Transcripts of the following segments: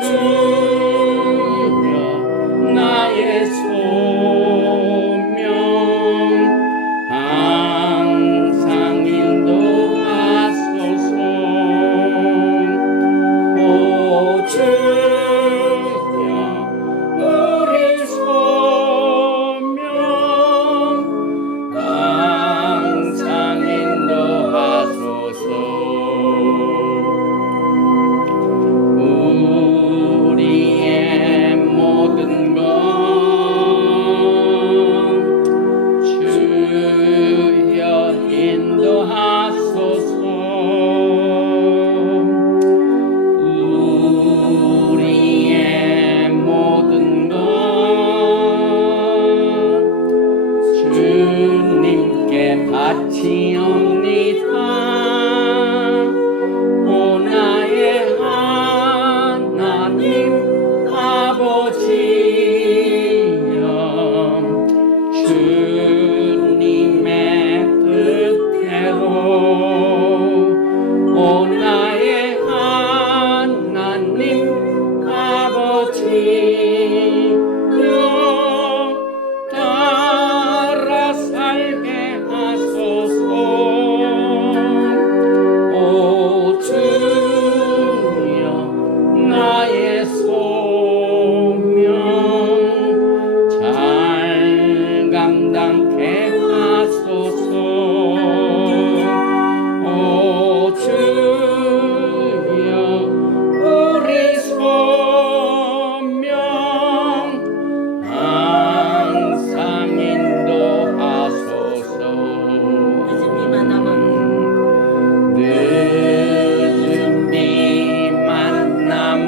주여 나의 소명 항상 인도하소서. 오 주여 우리 소명 항상 인도하소서. 우리의 모든 것 주여 인도하소서. 우리의 모든 것 주님께 바치옵니다. 오 나의 하나님 아버지여, 주님의 뜻대로 오 나의 하나님 아버지여 따라 살게 하소서. 오 주여 나의 소명 잘 감당케 하소서. 오 주여 우리 소명 항상 인도하소서. 늦은 비만 남은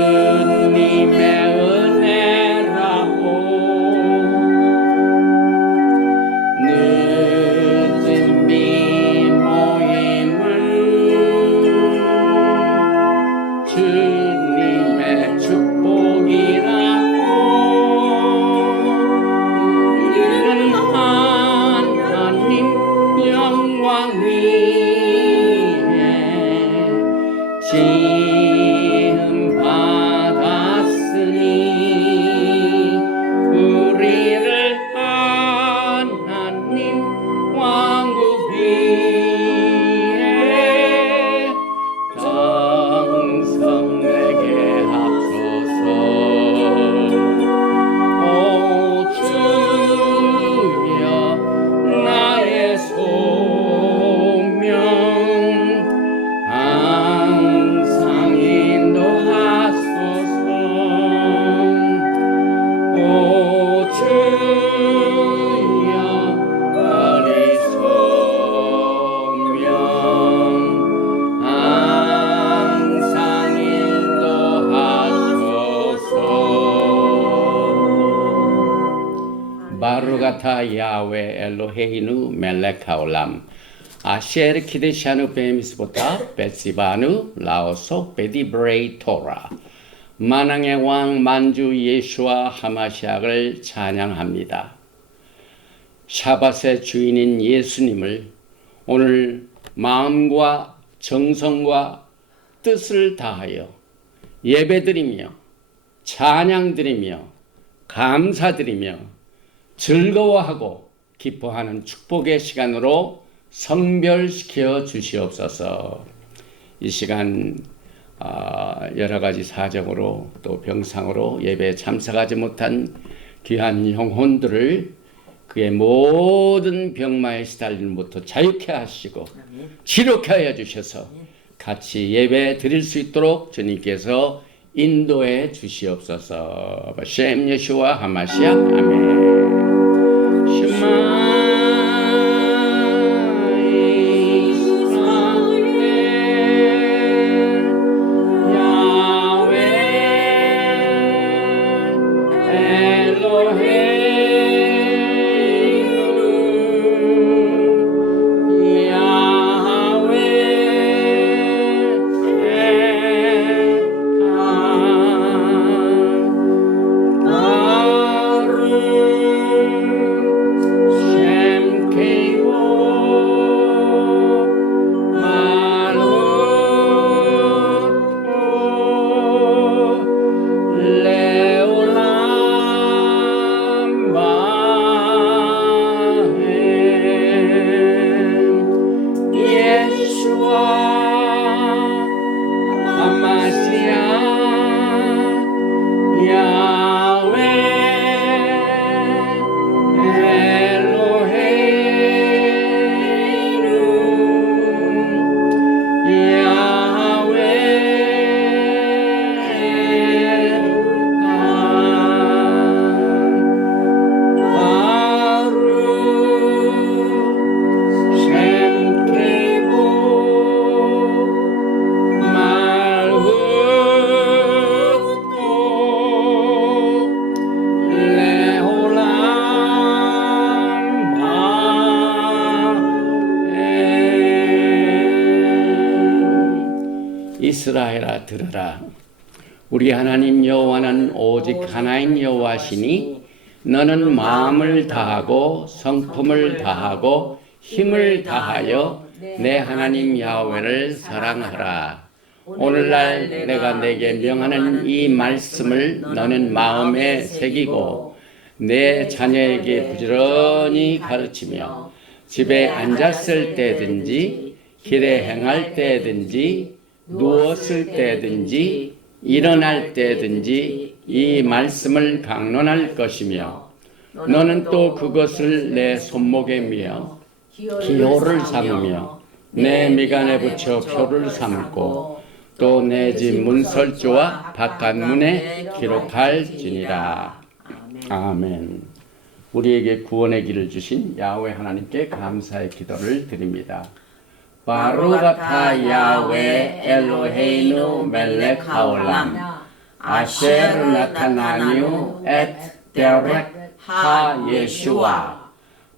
주님의 은혜라고. 늦은 비 모임은 주님의 축복이라고. 우리는 하나님 영광 위에 지음 받았으니 우리를 하나님 왕국 위에 당성되게 하소서. 오 주여 나의 소명 항상 인도하소서. 오 주여 우리 소명 항상 인도하소서. 바루가타 야훼 엘로헤이누 멜렉 하올람 아셰르 키데샤누 베미스보타 베시바누 라오소 베디브레이 토라. 만왕의 왕 만주 예수와 하마시아를 찬양합니다. 샤밧의 주인인 예수님을 오늘 마음과 정성과 뜻을 다하여 예배드리며 찬양드리며 감사드리며 즐거워하고 기뻐하는 축복의 시간으로 성별시켜 주시옵소서. 이 시간 여러 가지 사정으로 또 병상으로 예배에 참석하지 못한 귀한 영혼들을 그의 모든 병마에 시달리는 것부터 자유케 하시고 치료케 하여 주셔서 같이 예배 드릴 수 있도록 주님께서 인도해 주시옵소서. 셴 예수와 하마시아 아멘. 슈마 Amen. 이스라엘아 들으라. 우리 하나님 여호와는 오직 하나인 여호와시니 너는 마음을 다하고 성품을 다하고 힘을 다하여 내 하나님 야훼를 사랑하라. 오늘날 내가 내게 명하는 이 말씀을 너는 마음에 새기고 내 자녀에게 부지런히 가르치며 집에 앉았을 때든지 길에 행할 때든지 누웠을 때든지 일어날 때든지 이 말씀을 강론할 것이며 너는 또 그것을 내 손목에 미어 기호를 삼으며 내 미간에 붙여 표를 삼고 또 내 집 문설주와 바깥문에 기록할지니라. 아멘. 우리에게 구원의 길을 주신 야훼 하나님께 감사의 기도를 드립니다. 바루가타 야훼 엘로헤이누 멜렉 하올람 아셰르 나타나뉴 엣 데렉 하 예슈아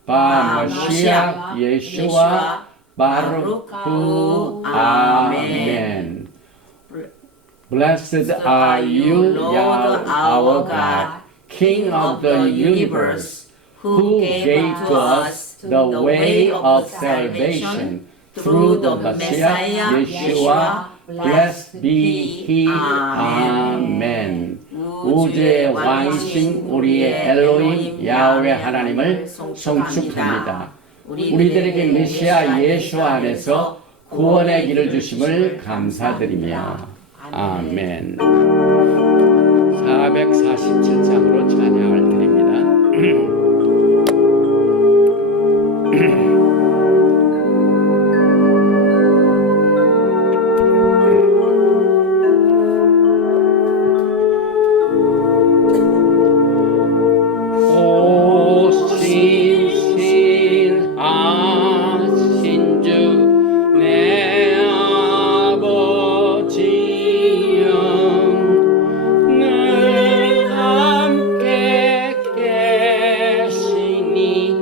바 머시아 예슈아 바루크 아멘. Blessed are you, Yahweh our God, King of the universe, who gave to us the way of salvation through the Messiah, Yeshua. Blessed be He. 아멘. 우주의 왕이신 우리의 엘로힘 야훼 하나님을 송축합니다. 우리들에게 메시아 예수와 안에서 구원의 길을 주심을 감사드리며 아멘. 447장으로 찬양을 드립니다. 늘 함께 계시니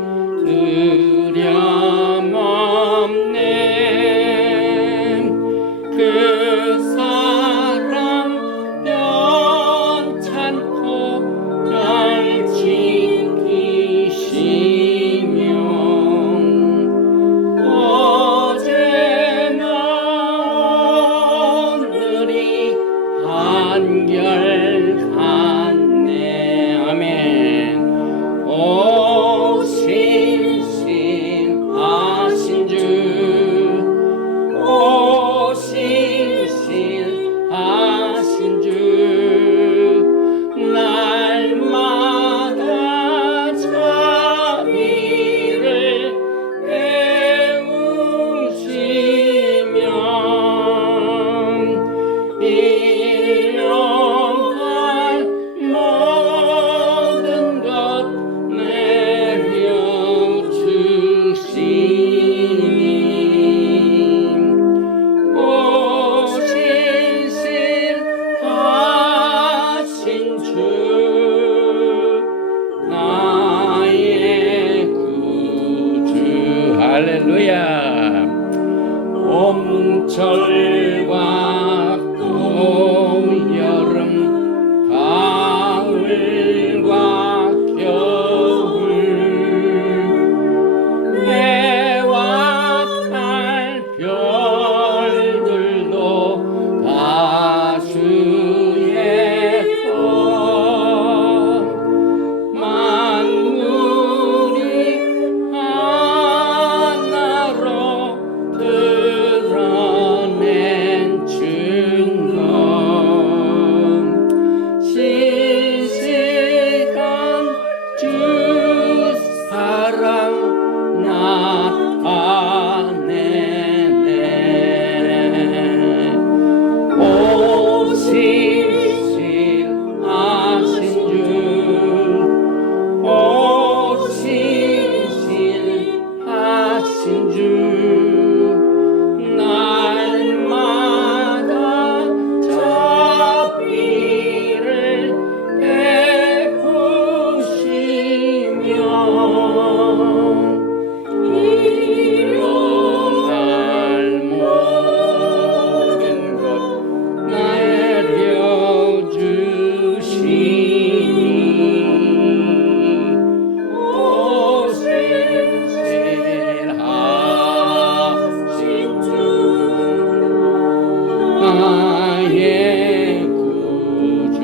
나의 구주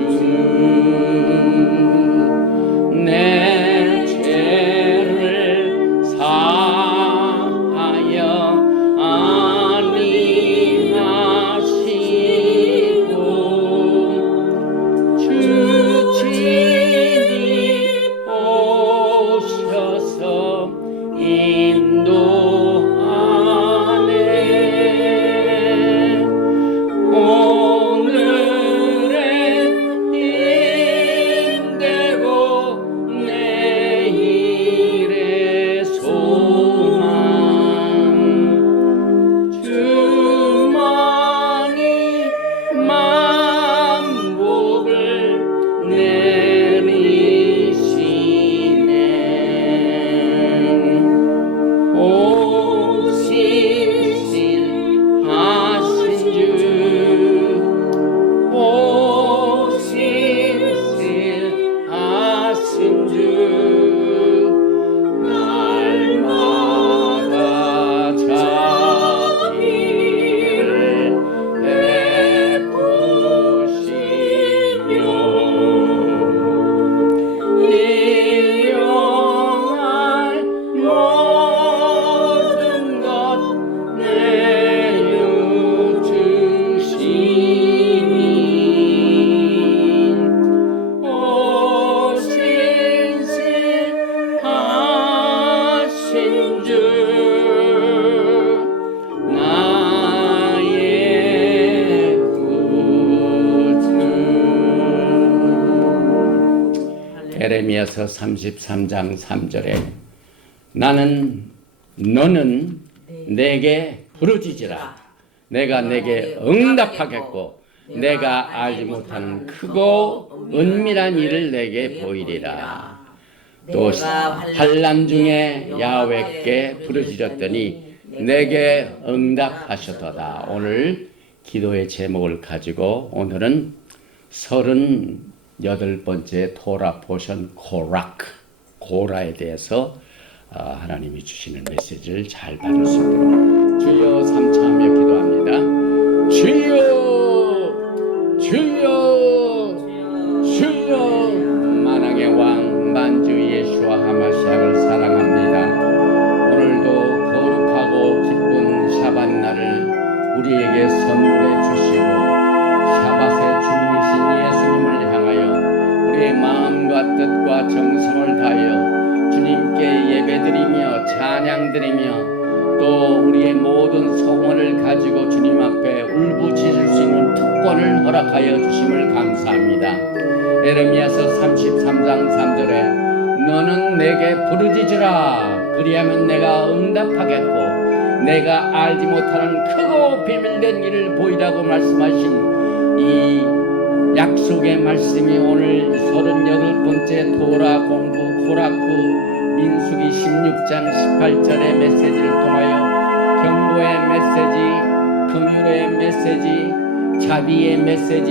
내 죄를 사하여 안위하시고 주 친히 오셔서 인도하네. 오늘의 힘되고 내일의 소망 주만이 만복을 내리시네. 오신실하신 주 오신실하신 주 날마다 자비를 베푸시며 일용할 모든 것 내어주시니 오신실하신 주 나의 구주. 에레미야서 33장 3절에 너는 내게 부르짖으라. 내가 내게 응답하겠고 내가 알지 못하는 크고 은밀한 일을 내게 보이리라. 또 환난 중에 야훼께 부르짖었더니 내게 응답하셨도다. 오늘 기도의 제목을 가지고 오늘은 38번째 토라 포션 고라에 대해서 하나님이 주시는 메시지를 잘 받을 수 있도록 주여 삼차하며 기도합니다. 주여 주여 주여. 만왕의 왕 만주 예수와 하마시아를 사랑합니다. 오늘도 거룩하고 기쁜 샤밧날을 우리에게 선물해 주시고 샤밧의 주인이신 예수님을 향하여 우리의 마음과 뜻과 정성을 다하여 주님께 예배드리며 찬양드리며 또 우리의 모든 소원을 가지고 주님 앞에 울부짖을 수 있는 특권을 허락하여 주심을 감사합니다. 에레미야서 33장 3절에 너는 내게 부르짖으라. 그리하면 내가 응답하겠고 내가 알지 못하는 크고 비밀된 일을 보이라고 말씀하신 이 약속의 말씀이 오늘 38번째 토라 공부 코라크 민수기 16장 18절의 메시지를 통하여 경고의 메시지, 긍휼의 메시지, 자비의 메시지,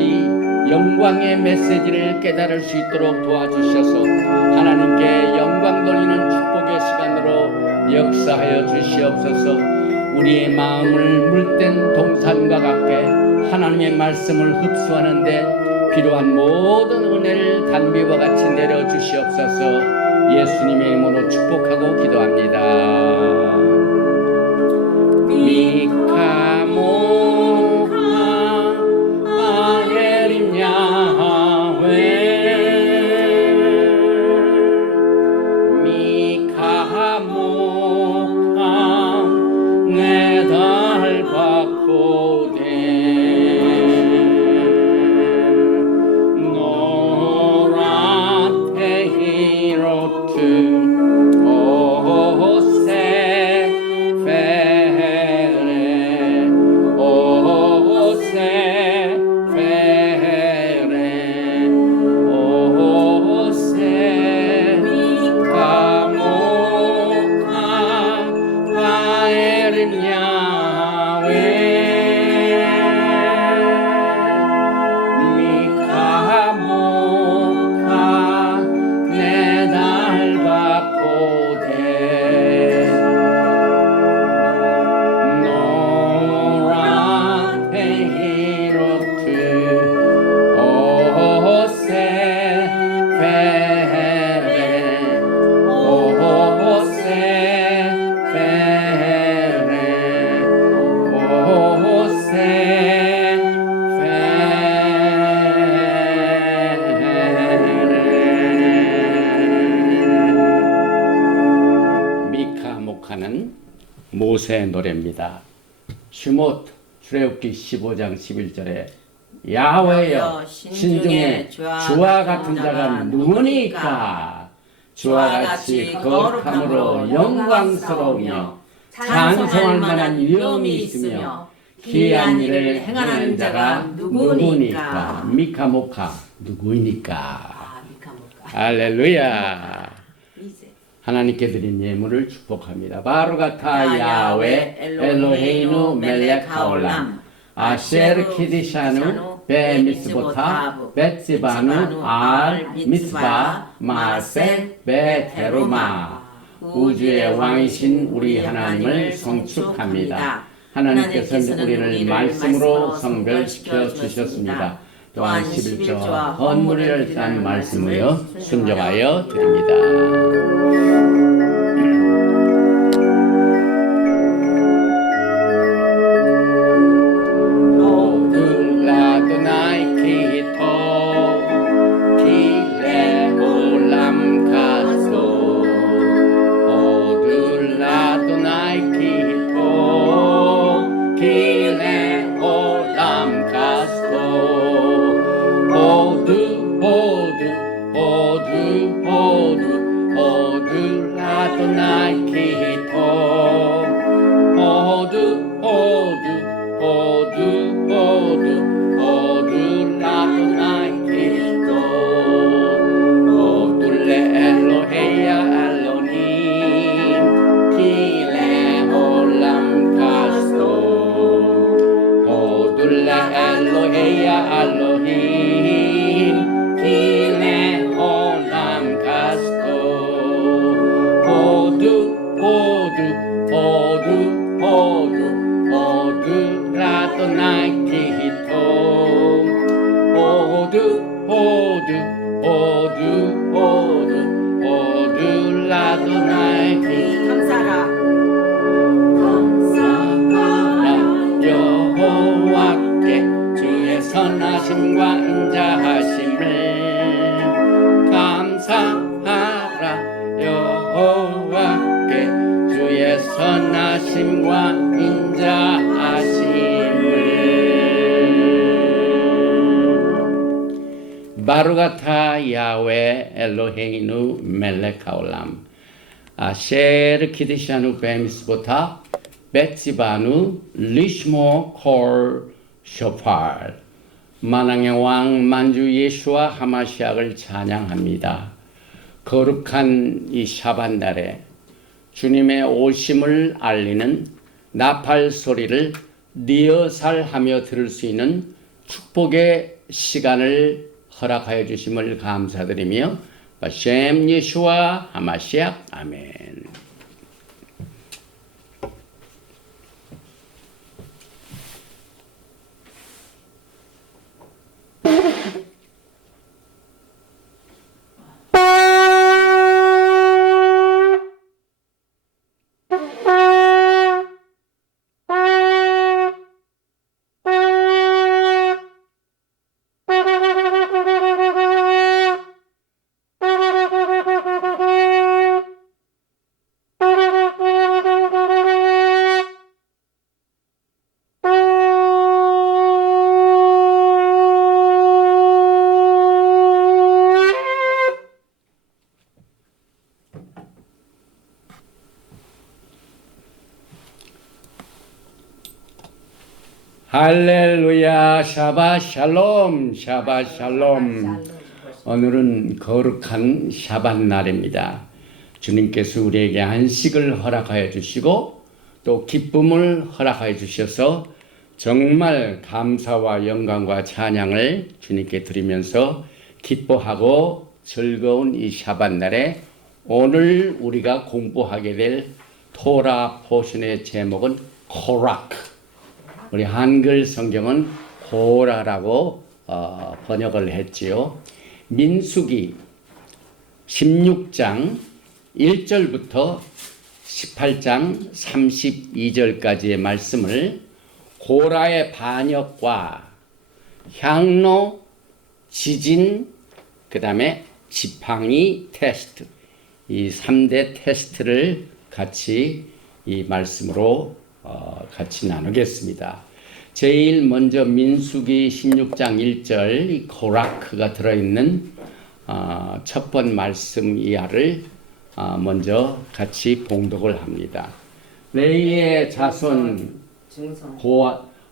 영광의 메시지를 깨달을 수 있도록 도와주셔서 하나님께 영광 돌리는 축복의 시간으로 역사하여 주시옵소서. 우리의 마음을 물된 동산과 같게 하나님의 말씀을 흡수하는데 필요한 모든 은혜를 단비와 같이 내려주시옵소서. 예수님의 이름으로 축복하고 기도합니다. 미카모카 아헤림 야훼 미카모카 내달 바코데 노라테히로트 오세 모세의 노래입니다. 슈못 출애굽기 15장 11절에 야훼여 신중에 주와 같은 자가 누구니까 주와 같이 거룩함으로 영광스러우며 찬송할 만한 위엄이 있으며 기이한 일을 행하는 자가 누구니까. 미카모카 누구이니까. 할렐루야. 하나님께 드린 예물을 축복합니다. 바루가타 야훼 엘로헤이누 멜렉 하올람 아셰르 키디샤누 베미스보타 베츠바누 알 미스바 마세 베테로마. 우주의 왕이신 우리 하나님을 송축합니다. 하나님께서는 우리를 말씀으로 성별시켜 주셨습니다. 또한 11조와 헌물을 딴 말씀으로 순종하여 드립니다. 선하심과 인자하심을 감사하라. 여호와께 주의 선하심과 인자하심을. 바루가타 야훼 엘로헤이누 멜렉 하올람 아셰르 키디샤누 베미스보타 베츠바누 리시모 콜 쇼팔. 만왕의 왕 만주 예수와 하마시약을 찬양합니다. 거룩한 이 샤반날에 주님의 오심을 알리는 나팔 소리를 리허설하며 들을 수 있는 축복의 시간을 허락하여 주심을 감사드리며 바셈 예수와 하마시약 아멘. 할렐루야. 샤바 샬롬. 샤바 샬롬. 오늘은 거룩한 샤bat 날입니다. 주님께서 우리에게 안식을 허락하여 주시고 또 기쁨을 허락하여 주셔서 정말 감사와 영광과 찬양을 주님께 드리면서 기뻐하고 즐거운 이 샤bat 날에 오늘 우리가 공부하게 될 토라 포션의 제목은 코락. 우리 한글 성경은 호라라고 번역을 했지요. 민수기 16장 1절부터 18장 32절까지의 말씀을 고라의 반역과 향로, 지진, 그 다음에 지팡이 테스트, 이 3대 테스트를 같이 이 말씀으로 같이 나누겠습니다. 제일 먼저 민수기 16장 1절 이 고라크가 들어있는 첫 번 말씀 이하를 먼저 같이 봉독을 합니다. 레위의 자손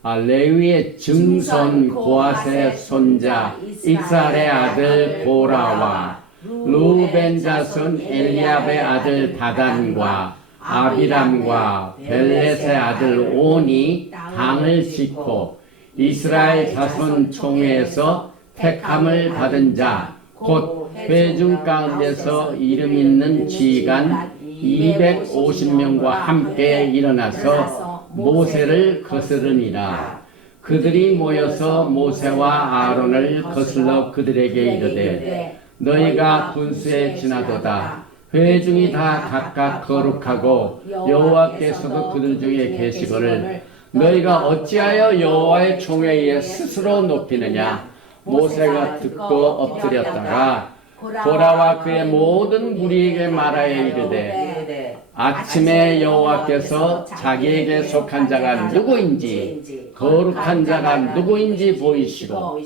레위의 증손 고핫의 손자 익살의 아들 고라와 루벤 자손 엘리압의 아들 다단과 아비람과 벨렛의 아들 온이 당을 짓고 이스라엘 자손 총회에서 택함을 받은 자 곧 회중 가운데서 이름 있는 지휘관 250명과 함께 일어나서 모세를 거스르니라. 그들이 모여서 모세와 아론을 거슬러 그들에게 이르되 너희가 분수에 지나도다. 회중이 다 각각 거룩하고 여호와께서도 그들 중에 계시거늘 너희가 어찌하여 여호와의 총회에 스스로 높이느냐. 모세가 듣고 엎드렸다가 고라와 그의 모든 무리에게 말하여 이르되 아침에 여호와께서 자기에게 속한 자가 누구인지 거룩한 자가 누구인지 보이시고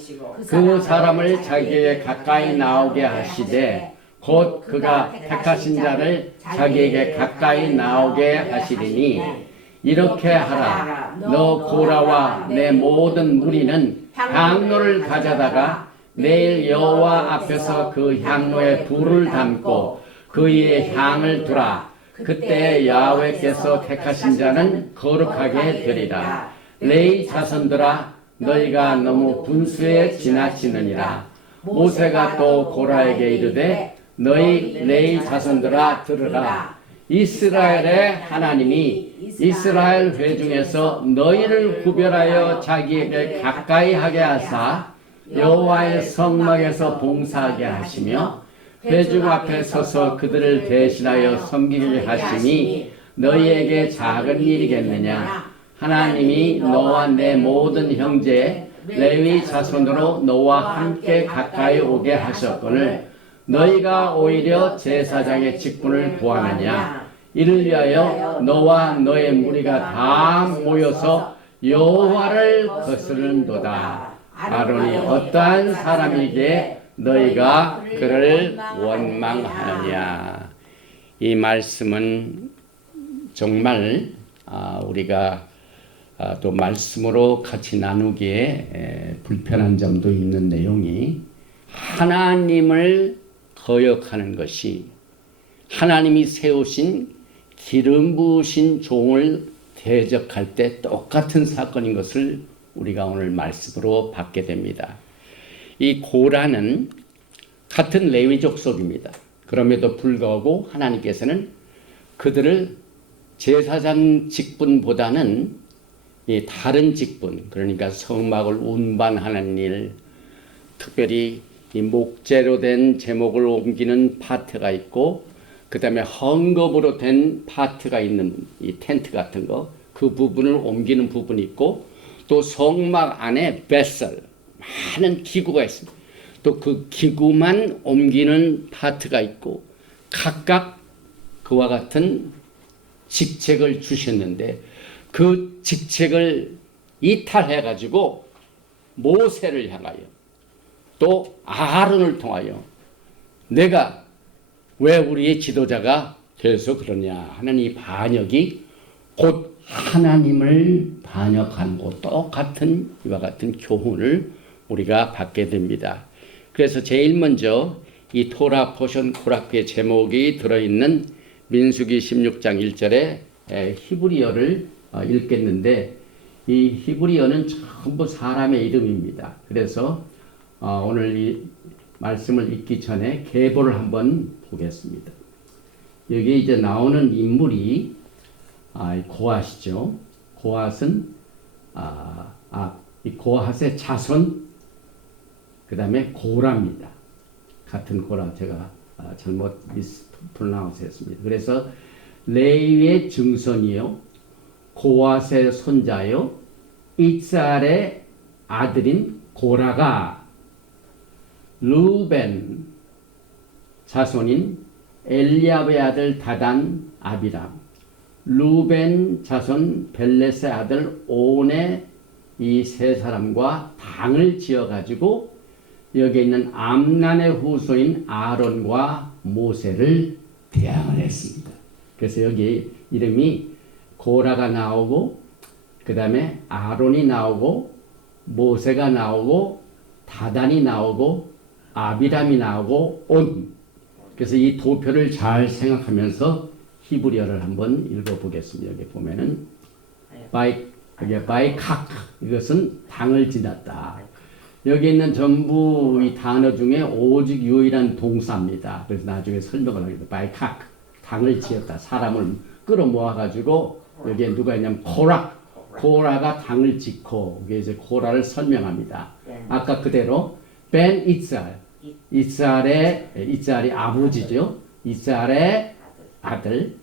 그 사람을 자기에게 가까이 나오게 하시되 곧 그가 택하신 자를 자기에게 가까이 나오게 하시리니 이렇게 하라. 너 고라와 내 모든 무리는 향로를 가져다가 내일 여호와 앞에서 그 향로에 불을 담고 그 위에 향을 두라. 그때 야훼께서 택하신 자는 거룩하게 되리라. 레위 자손들아 너희가 너무 분수에 지나치느니라. 모세가 또 고라에게 이르되 너희 레위 자손들아 들으라. 이스라엘의 하나님이 이스라엘 회중에서 너희를 구별하여 자기에게 가까이 하게 하사 여호와의 성막에서 봉사하게 하시며 회중 앞에 서서 그들을 대신하여 섬기게 하시니 너희에게 작은 일이겠느냐. 하나님이 너와 내 모든 형제 레위 자손으로 너와 함께 가까이 오게 하셨거늘 너희가 오히려 제사장의 직분을 구하느냐. 이를 위하여 너와 너의 무리가 다 모여서 여호와를 거스르는도다. 아론이 어떠한 사람이기에 너희가 그를 원망하느냐. 이 말씀은 정말 우리가 또 말씀으로 같이 나누기에 불편한 점도 있는 내용이 하나님을 거역하는 것이 하나님이 세우신 기름 부으신 종을 대적할 때 똑같은 사건인 것을 우리가 오늘 말씀으로 받게 됩니다. 이 고라는 같은 레위 족속입니다. 그럼에도 불구하고 하나님께서는 그들을 제사장 직분보다는 이 다른 직분, 그러니까 성막을 운반하는 일, 특별히 이 목재로 된 제목을 옮기는 파트가 있고 그 다음에 헝겊으로 된 파트가 있는 이 텐트 같은 거, 그 부분을 옮기는 부분이 있고 또 성막 안에 베셀, 많은 기구가 있습니다. 또 그 기구만 옮기는 파트가 있고 각각 그와 같은 직책을 주셨는데 그 직책을 이탈해 가지고 모세를 향하여 또 아론을 통하여 내가 왜 우리의 지도자가 돼서 그러냐 하는 이 반역이 곧 하나님을 반역하는 것 똑같은 이와 같은 교훈을 우리가 받게 됩니다. 그래서 제일 먼저 이 토라 포션 코라크의 제목이 들어있는 민수기 16장 1절에 히브리어를 읽겠는데 이 히브리어는 전부 사람의 이름입니다. 그래서 오늘 이 말씀을 읽기 전에 계보를 한번 보겠습니다. 여기 이제 나오는 인물이 고핫이죠. 고핫은 이 고핫의 자손, 그 다음에 고라입니다. 같은 고라, 제가 잘못 미스프로나운스했습니다. 그래서 레위의 증손이요, 고핫의 손자요, 이스라엘의 아들인 고라가 루벤 자손인 엘리압의 아들 다단, 아비람, 루벤 자손 벨렛의 아들 온의 이 세 사람과 당을 지어가지고 여기 있는 암란의 후손인 아론과 모세를 대항을 했습니다. 그래서 여기 이름이 고라가 나오고 그 다음에 아론이 나오고 모세가 나오고 다단이 나오고 아비람이 나오고 온. 그래서 이 도표를 잘 생각하면서 히브리어를 한번 읽어보겠습니다. 여기 보면은 바이칵 이것은 당을 지났다. 여기 있는 전부 이 단어 중에 오직 유일한 동사입니다. 그래서 나중에 설명을 하겠습니다. 바이칵 당을 지었다. 사람을 끌어모아가지고 여기에 누가 있냐면 코라가 당을 짓고 그래서 코라를 설명합니다. 아까 그대로 벤 이스라엘이 아버지죠. 이스라엘의 아들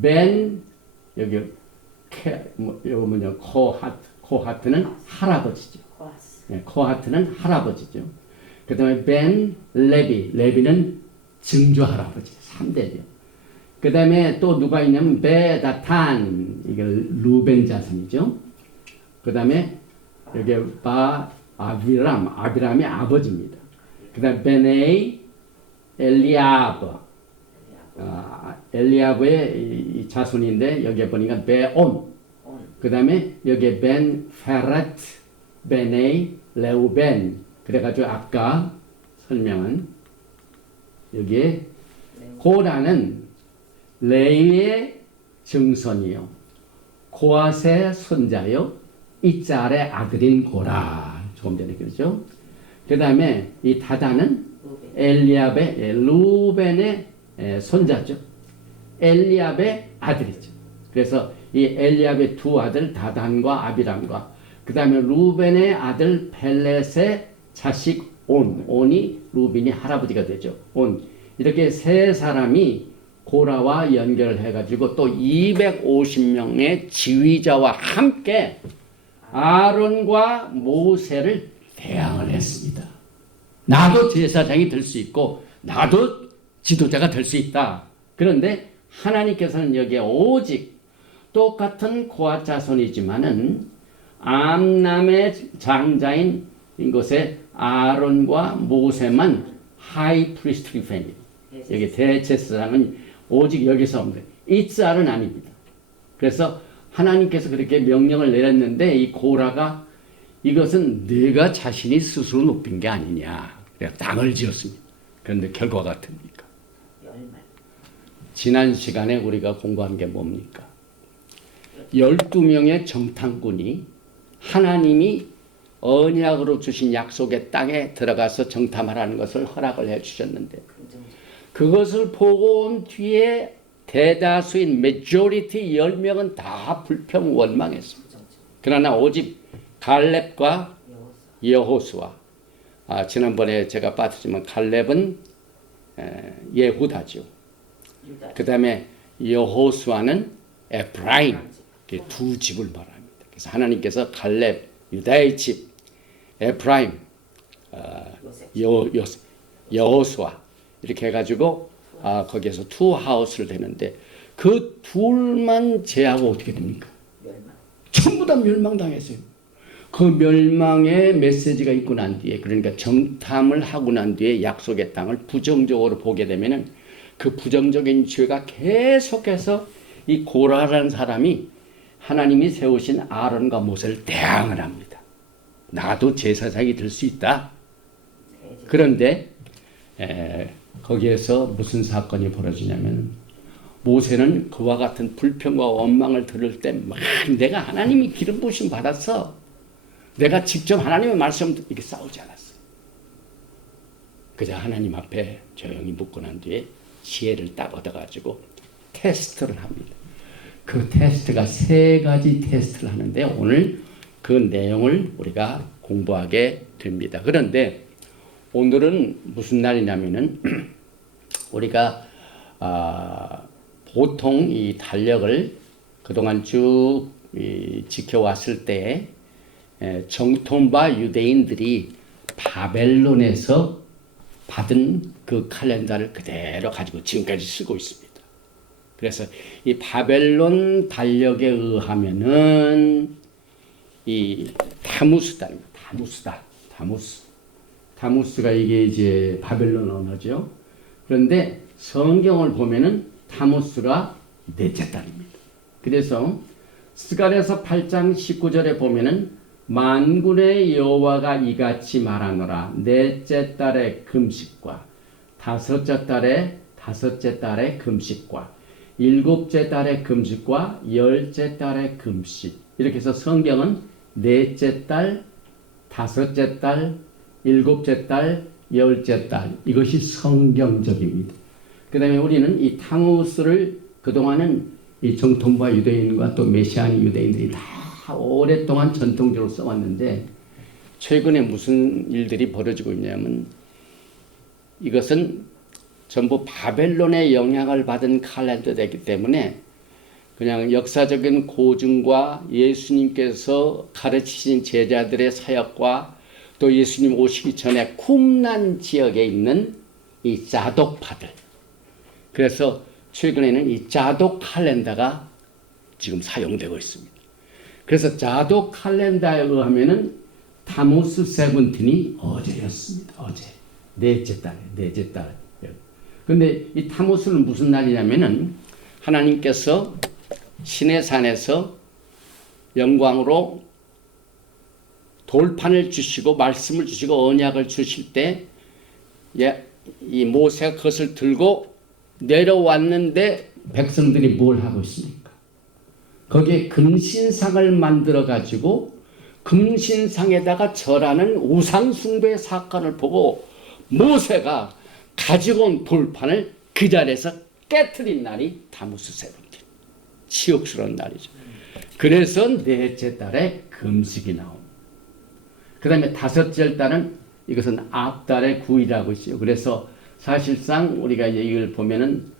벤 여기 코하트는 할아버지죠. 코하트는 할아버지죠. 그 다음에 벤 레비는 증조 할아버지 3대죠. 그 다음에 또 누가 있냐면 베다탄 이게 루벤 자손이죠. 그 다음에 여기 아비람이 아버지입니다. 그 다음에 베네이 엘리아브의 이 자손인데 여기에 보니까 베온 그 다음에 여기에 벤 페렛 베네이 레우벤 그래가지고 아까 설명한 여기에 고라는 레위의 증손이요 고앗의 손자요 이짤의 아들인 고라 조금 전에 그랬죠. 그 다음에 이 다단은 루벤의 손자죠. 엘리압의 아들이죠. 그래서 이 엘리압의 두 아들 다단과 아비람과 그 다음에 루벤의 아들 펠렛의 자식 온이 루벤이 할아버지가 되죠. 이렇게 세 사람이 고라와 연결을 해가지고 또 250명의 지휘자와 함께 아론과 모세를 대항을 했습니다. 나도 제사장이 될 수 있고 나도 지도자가 될 수 있다. 그런데 하나님께서는 여기에 오직 똑같은 고앗 자손이지만은 암남의 장자인 이곳에 아론과 모세만 하이 프리스트리 패밀리 여기 대제사장은 오직 여기서 없는 이스라엘은 아닙니다. 그래서 하나님께서 그렇게 명령을 내렸는데 이 고라가 이것은 내가 자신이 스스로 높인 게 아니냐. 그래서 당을 지었습니다. 그런데 결과가 어떻습니까? 지난 시간에 우리가 공부한 게 뭡니까? 12명의 정탐꾼이 하나님이 언약으로 주신 약속의 땅에 들어가서 정탐하라는 것을 허락을 해 주셨는데 그것을 보고 온 뒤에 대다수인 majority 10명은 다 불평 원망했습니다. 그러나 오직 갈렙과 여호수아 지난번에 제가 빠졌지만 갈렙은 예후다죠. 그 다음에 여호수아는 에프라임 두 집을 말합니다. 그래서 하나님께서 갈렙 유다의 집 에프라임 여호수아 이렇게 해가지고 거기에서 투 하우스를 되는데 그 둘만 제하고 어떻게 됩니까? 전부 다 멸망당했어요. 그 멸망의 메시지가 있고 난 뒤에 그러니까 정탐을 하고 난 뒤에 약속의 땅을 부정적으로 보게 되면은 그 부정적인 죄가 계속해서 이 고라라는 사람이 하나님이 세우신 아론과 모세를 대항을 합니다. 나도 제사장이 될 수 있다. 그런데 거기에서 무슨 사건이 벌어지냐면 모세는 그와 같은 불평과 원망을 들을 때 막 내가 하나님이 기름 부으심 받았어. 내가 직접 하나님의 말씀 이렇게 싸우지 않았어요. 그저 하나님 앞에 조용히 묻고 난 뒤에 지혜를 딱 얻어가지고 테스트를 합니다. 그 테스트가 3가지 테스트를 하는데 오늘 그 내용을 우리가 공부하게 됩니다. 그런데 오늘은 무슨 날이냐면은 우리가 보통 이 달력을 그동안 쭉 지켜왔을 때 정통파 유대인들이 바벨론에서 받은 그 칼렌더를 그대로 가지고 지금까지 쓰고 있습니다. 그래서 이 바벨론 달력에 의하면은 이 타무스다입니다. 타무스가 이게 이제 바벨론 언어죠. 그런데 성경을 보면은 타무스가 넷째 달입니다. 그래서 스가랴서 8장 19절에 보면은 만군의 여호와가 이같이 말하노라. 넷째 달의 금식과 다섯째 달의 금식과 일곱째 달의 금식과 열째 달의 금식. 이렇게 해서 성경은 넷째 달, 다섯째 달, 일곱째 달, 열째 달. 이것이 성경적입니다. 그 다음에 우리는 이 타무스를 그동안은 이 정통파 유대인과 또 메시아니 유대인들이 다 오랫동안 전통적으로 써왔는데 최근에 무슨 일들이 벌어지고 있냐면 이것은 전부 바벨론의 영향을 받은 칼렌더이기 때문에 그냥 역사적인 고증과 예수님께서 가르치신 제자들의 사역과 또 예수님 오시기 전에 쿰란 지역에 있는 이 자독파들. 그래서 최근에는 이 자독 칼렌더가 지금 사용되고 있습니다. 그래서 자독 칼렌더에 의하면은 타무스 세븐틴이 어제였습니다. 어제. 넷째 달. 근데 이 타무스는 무슨 날이냐면은 하나님께서 시내산에서 영광으로 돌판을 주시고 말씀을 주시고 언약을 주실 때 이 모세가 그것을 들고 내려왔는데 백성들이 뭘 하고 있습니까? 거기에 금신상을 만들어 가지고 금신상에다가 절하는 우상숭배 사건을 보고 모세가 가지고 온 돌판을 그 자리에서 깨트린 날이 타무스 세븐틴. 치욕스러운 날이죠. 그래서 넷째 달에 금식이 나옵니다. 그 다음에 다섯째 달은 이것은 앞달의 9일이라고 있어요. 그래서 사실상 우리가 이걸 보면은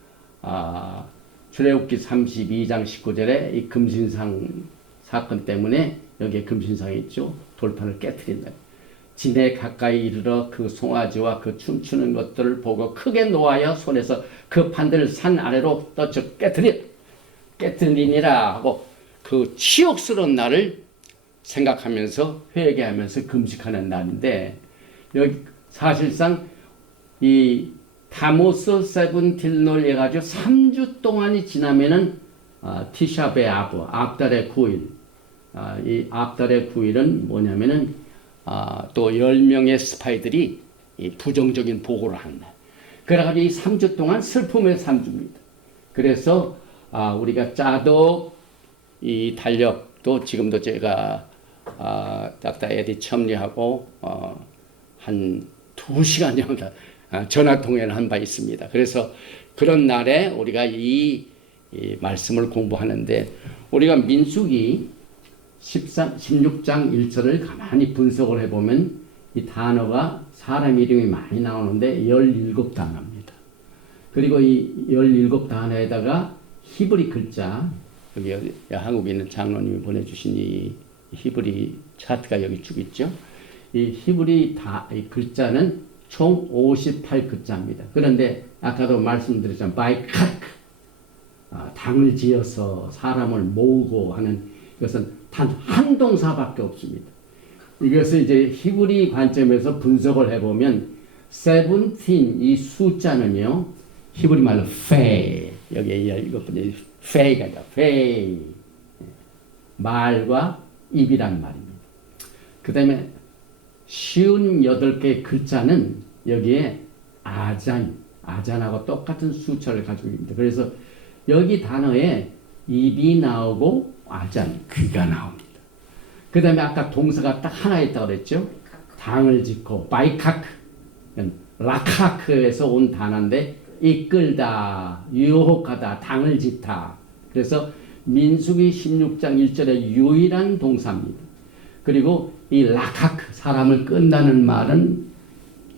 출애굽기 32장 19절에 이 금신상 사건 때문에 여기에 금신상이 있죠. 돌판을 깨트린다. 진에 가까이 이르러 그 송아지와 그 춤추는 것들을 보고 크게 노하여 손에서 그 판들을 산 아래로 떠쳐 깨트리니라 하고 그 치욕스러운 날을 생각하면서 회개하면서 금식하는 날인데 여기 사실상 이 타무스 세븐틴을 해가지고 3주 동안이 지나면은 티샤베 앞달의 9일. 이 앞달의 9일은 뭐냐면은 또 10명의 스파이들이 이 부정적인 보고를 하는 날. 그래가지고 이 3주 동안 슬픔의 3주입니다. 그래서 우리가 짜독 이 달력도 지금도 제가 닥터 에디 첨리하고 한 2시간 정도 전화 통화를 한 바 있습니다. 그래서 그런 날에 우리가 이 말씀을 공부하는데 우리가 민수기 16장 1절을 가만히 분석을 해보면 이 단어가 사람 이름이 많이 나오는데 17단어입니다. 그리고 이 17단어에다가 히브리 글자, 여기 한국에 있는 장로님이 보내주신 이 히브리 차트가 여기 쭉 있죠. 이 히브리 이 글자는 총 58글자입니다. 그런데 아까도 말씀드렸지만 바이카크, 당을 지어서 사람을 모으고 하는 이것은 단 한 동사밖에 없습니다. 이것을 이제 히브리 관점에서 분석을 해보면 17 이 숫자는요 히브리 말로 페 여기에 이것 페이가 아니라 페이 말과 입이란 말입니다. 그 다음에 58개의 글자는 여기에 아잔하고 똑같은 숫자를 가지고 있습니다. 그래서 여기 단어에 입이 나오고 아잔, 귀가 나옵니다. 그 다음에 아까 동사가 딱 하나 있다고 그랬죠? 당을 짓고, 바이카크, 라카크에서 온 단어인데, 이끌다, 유혹하다, 당을 짓다. 그래서 민수기 16장 1절의 유일한 동사입니다. 그리고 이 라카크, 사람을 끈다는 말은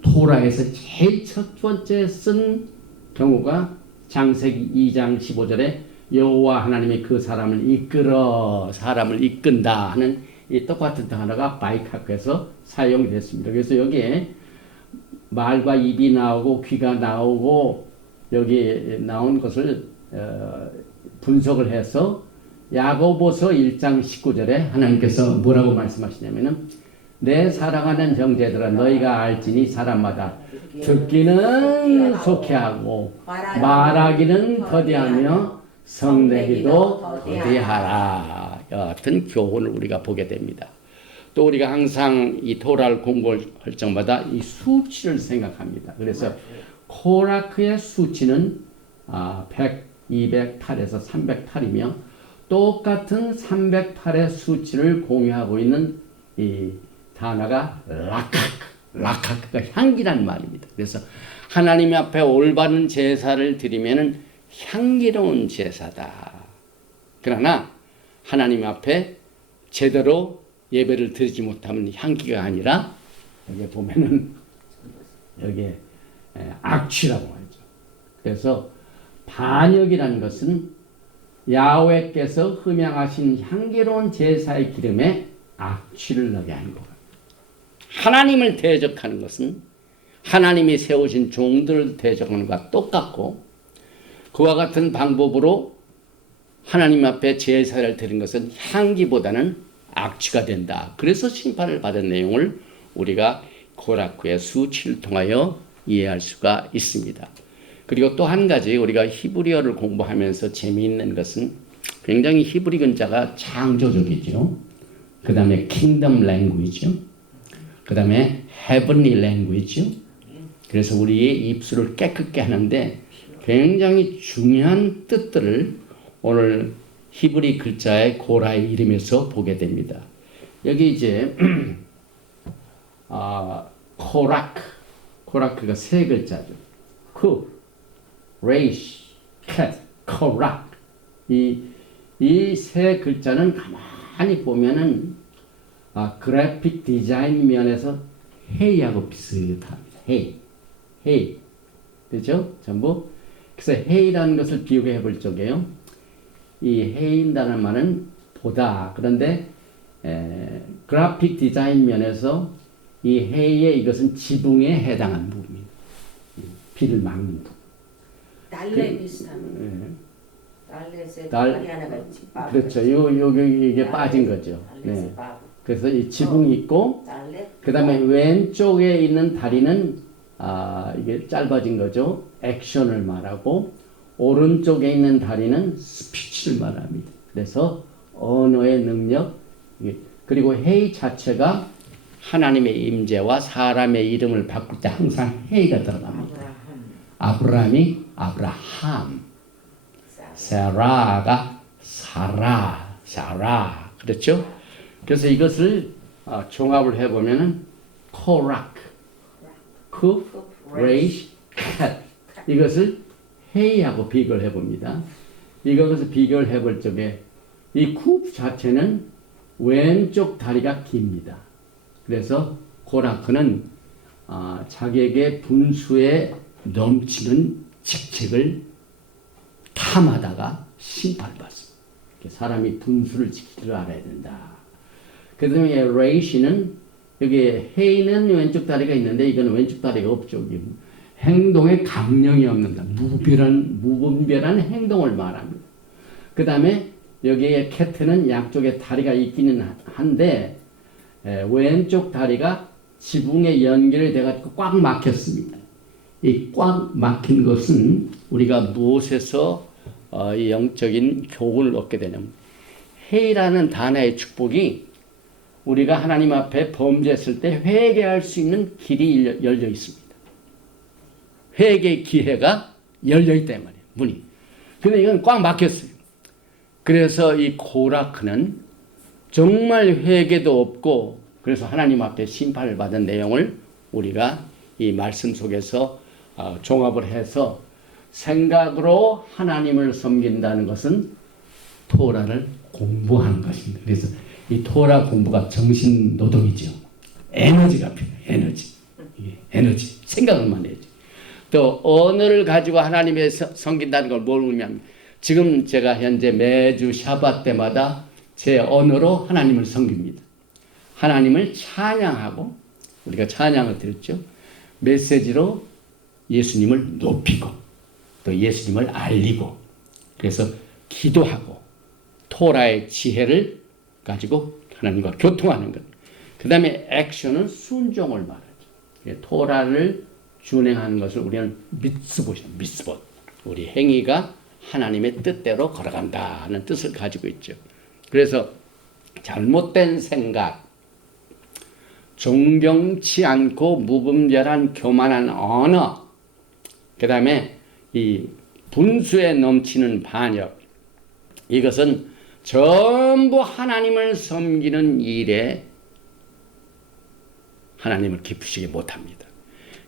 토라에서 제일 첫 번째 쓴 경우가 창세기 2장 15절에 여호와 하나님이 그 사람을 이끌어 사람을 이끈다 하는 이 똑같은 단어가 바이카크에서 사용이 됐습니다. 그래서 여기에 말과 입이 나오고 귀가 나오고 여기 나온 것을 분석을 해서 야고보서 1장 19절에 하나님께서 뭐라고 말씀하시냐면은 내 사랑하는 형제들아 너희가 알지니 사람마다 듣기는 속히하고 말하기는 더디하며 성내기도 더디하라. 같은 교훈을 우리가 보게 됩니다. 또 우리가 항상 이 토라를 공부할 적마다 이 수치를 생각합니다. 그래서 코라크의 수치는 100, 208에서 308이며 똑같은 308의 수치를 공유하고 있는 이 단어가 라카크가 향기란 말입니다. 그래서 하나님 앞에 올바른 제사를 드리면은 향기로운 제사다. 그러나 하나님 앞에 제대로 예배를 드리지 못하면 향기가 아니라 여기 보면은 여기 악취라고 하죠. 그래서 반역이라는 것은 야훼께서 흠양하신 향기로운 제사의 기름에 악취를 나게 하는 것. 하나님을 대적하는 것은 하나님이 세우신 종들을 대적하는 것과 똑같고 그와 같은 방법으로 하나님 앞에 제사를 드린 것은 향기보다는 악취가 된다. 그래서 심판을 받은 내용을 우리가 코라크의 수치를 통하여 이해할 수가 있습니다. 그리고 또 한 가지 우리가 히브리어를 공부하면서 재미있는 것은 굉장히 히브리 글자가 창조적이죠. 그 다음에 킹덤 랭귀지죠. 그 다음에 헤븐리 랭귀지죠. 그래서 우리의 입술을 깨끗게 하는데 굉장히 중요한 뜻들을 오늘 히브리 글자의 고라의 이름에서 보게 됩니다. 여기 이제 코라크가 세 글자죠. 쿠, 레이시, 캣, 코락. 이 세 글자는 가만히 보면은 그래픽 디자인 면에서 헤이하고 비슷합니다. 헤이. 그죠? 전부. 그래서 헤이라는 것을 비교해 볼 적에요. 이 헤이라는 말은 보다. 그런데 그래픽 디자인 면에서 이 헤이의 이것은 지붕에 해당하는 부분입니다. 비를 막는 부분. 달래 비슷한. 달래에 달이 하나가 있지. 그렇죠. 이게 빠진 거죠. 네. 그래서 이 지붕이 있고, 그 다음에 왼쪽에 있는 다리는 이게 짧아진 거죠. 액션을 말하고, 오른쪽에 있는 다리는 스피치를 말합니다. 그래서 언어의 능력, 그리고 헤이 자체가 하나님의 임재와 사람의 이름을 바꿀 때 항상 헤이가 들어갑니다. 아브라함이 아브라함, 세라가 사라, 그렇죠? 그래서 이것을 종합을 해보면은 코라크, 쿠, 레이시, 캣 이것을 헤이하고 비교를 해봅니다. 이것을 비교를 해볼 적에 이 쿠 자체는 왼쪽 다리가 깁니다. 그래서 코라크는 자기에게 분수에 넘치는 직책을 탐하다가 심판을 받습니다. 사람이 분수를 지킬 줄 알아야 된다. 그 다음에 레이시는 여기 헤이는 왼쪽 다리가 있는데 이거는 왼쪽 다리가 없죠. 행동에 강령이 없는다. 무분별한 행동을 말합니다. 그 다음에 여기에 캐트는 양쪽에 다리가 있기는 한데 왼쪽 다리가 지붕에 연결돼가지고 꽉 막혔습니다. 이 꽉 막힌 것은 우리가 무엇에서 이 영적인 교훈을 얻게 되냐면 회의라는 단어의 축복이 우리가 하나님 앞에 범죄했을 때 회개할 수 있는 길이 열려 있습니다. 회개의 기회가 열려 있단 말이에요. 문이. 근데 이건 꽉 막혔어요. 그래서 이 코라크는 정말 회개도 없고 그래서 하나님 앞에 심판을 받은 내용을 우리가 이 말씀 속에서 종합을 해서 생각으로 하나님을 섬긴다는 것은 토라를 공부하는 것입니다. 그래서 이 토라 공부가 정신 노동이죠. 에너지가 필요해요. 에너지. 생각을만 해야지. 또 언어를 가지고 하나님의 섬긴다는 걸 뭘 의미합니까? 지금 제가 현재 매주 샤밧 때마다 제 언어로 하나님을 섬깁니다. 하나님을 찬양하고 우리가 찬양을 드렸죠. 메시지로 예수님을 높이고 또 예수님을 알리고 그래서 기도하고 토라의 지혜를 가지고 하나님과 교통하는 것. 그 다음에 액션은 순종을 말하죠. 토라를 준행하는 것을 우리는 미tzvot. 우리 행위가 하나님의 뜻대로 걸어간다는 뜻을 가지고 있죠. 그래서 잘못된 생각, 존경치 않고 무분별한 교만한 언어, 그 다음에 이 분수에 넘치는 반역, 이것은 전부 하나님을 섬기는 일에 하나님을 기쁘시게 못합니다.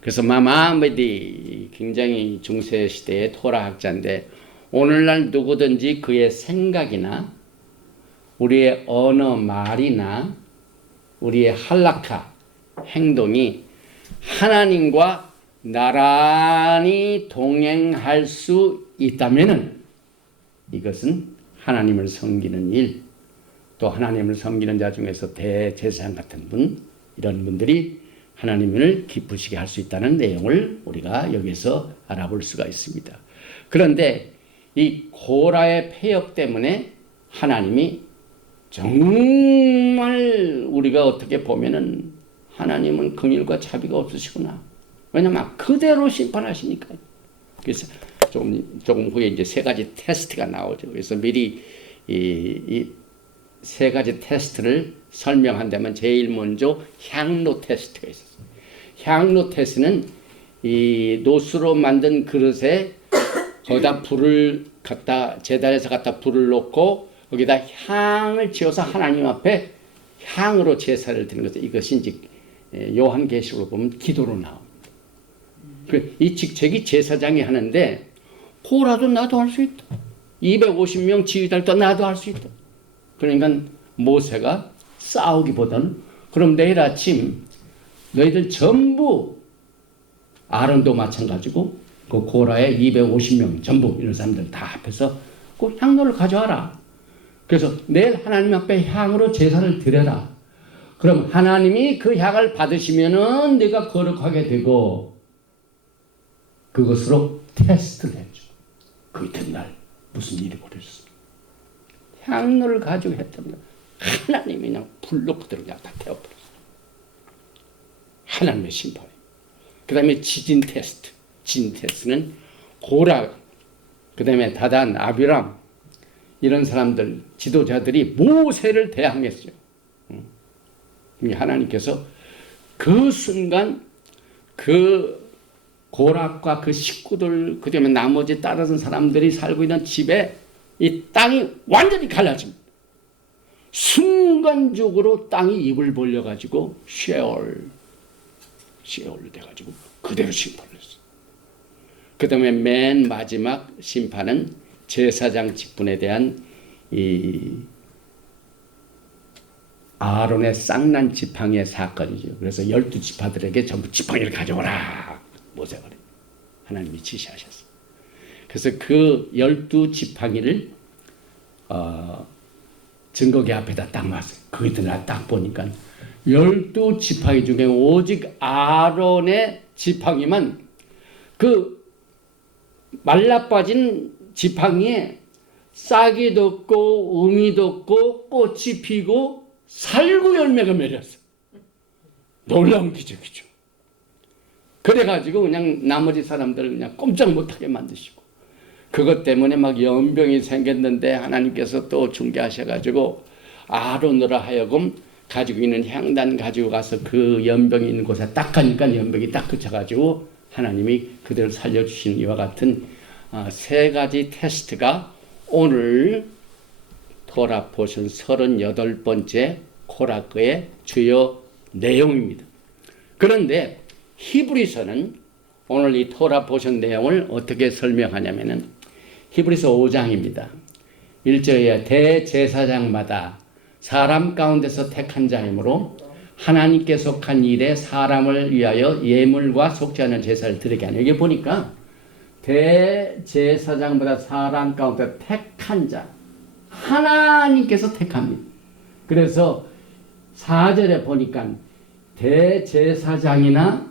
그래서 마마메디 굉장히 중세 시대의 토라학자인데 오늘날 누구든지 그의 생각이나 우리의 언어 말이나 우리의 할라카 행동이 하나님과 나란히 동행할 수 있다면은 이것은 하나님을 섬기는 일, 또 하나님을 섬기는 자 중에서 대제사장 같은 분, 이런 분들이 하나님을 기쁘시게 할 수 있다는 내용을 우리가 여기서 알아볼 수가 있습니다. 그런데 이 고라의 폐역 때문에 하나님이 정말 우리가 어떻게 보면은 하나님은 긍휼과 자비가 없으시구나. 왜냐면 그대로 심판하시니까. 그래서 조금 후에 이제 세 가지 테스트가 나오죠. 그래서 미리 이 세 가지 테스트를 설명한다면 제일 먼저 향로 테스트가 있었어요. 향로 테스트는 이 노수로 만든 그릇에 거기다 불을 갖다 제단에서 갖다 불을 놓고 거기다 향을 지어서 하나님 앞에 향으로 제사를 드리는 것은 이것이 이제 요한계시록으로 보면 기도로 나옵니다. 이 직책이 제사장이 하는데 고라도 나도 할 수 있다. 250명 지휘달도 나도 할 수 있다. 그러니까 모세가 싸우기보다는 그럼 내일 아침 너희들 전부 아론도 마찬가지고 그 고라의 250명 전부 이런 사람들 다 합해서 그 향로를 가져와라. 그래서 내일 하나님 앞에 향으로 제사를 드려라. 그럼 하나님이 그 향을 받으시면은 내가 거룩하게 되고 그것으로 테스트를 해줘. 그 이튿날 무슨 일이 벌어졌어. 향로를 가지고 했답니다. 하나님이 그냥 불로 그대로 그냥 다 태워버렸어. 하나님의 심판이. 그 다음에 지진 테스트. 지진 테스트는 고라, 그 다음에 다단, 아비람 이런 사람들, 지도자들이 모세를 대항했어요. 하나님께서 그 순간 그 고락과 그 식구들, 그 다음에 나머지 따르는 사람들이 살고 있는 집에 이 땅이 완전히 갈라집니다. 순간적으로 땅이 입을 벌려가지고 쉐올로 돼가지고 그대로 심판을 했어요. 그 다음에 맨 마지막 심판은 제사장 직분에 대한 이 아론의 쌍난 지팡이의 사건이죠. 그래서 12지파들에게 전부 지팡이를 가져오라. 모세가 하나님이 지시하셨어요. 그래서 그 12지팡이를 증거계 앞에다 딱 놨어요. 거기다 딱 보니까 12지팡이 중에 오직 아론의 지팡이만 그 말라빠진 지팡이에 싹이 돋고 음이 돋고 꽃이 피고 살구 열매가 맺었어. 놀라운 기적이죠. 그래가지고 그냥 나머지 사람들을 그냥 꼼짝 못하게 만드시고 그것 때문에 막 연병이 생겼는데 하나님께서 또 중개하셔가지고 아론으로 하여금 가지고 있는 향단 가지고 가서 그 연병이 있는 곳에 딱 가니까 연병이 딱 그쳐가지고 하나님이 그들을 살려주시는 이와 같은 세 가지 테스트가 오늘 토라 포션 38번째 코라크의 주요 내용입니다. 그런데 히브리서는 오늘 이 토라 포션 내용을 어떻게 설명하냐면은 히브리서 5장입니다. 1절에 대제사장마다 사람 가운데서 택한 자이므로 하나님께 속한 일에 사람을 위하여 예물과 속지 않은 제사를 드리게 하는. 여기 보니까 대제사장보다 사람 가운데 택한 자, 하나님께서 택합니다. 그래서 4절에 보니까 대제사장이나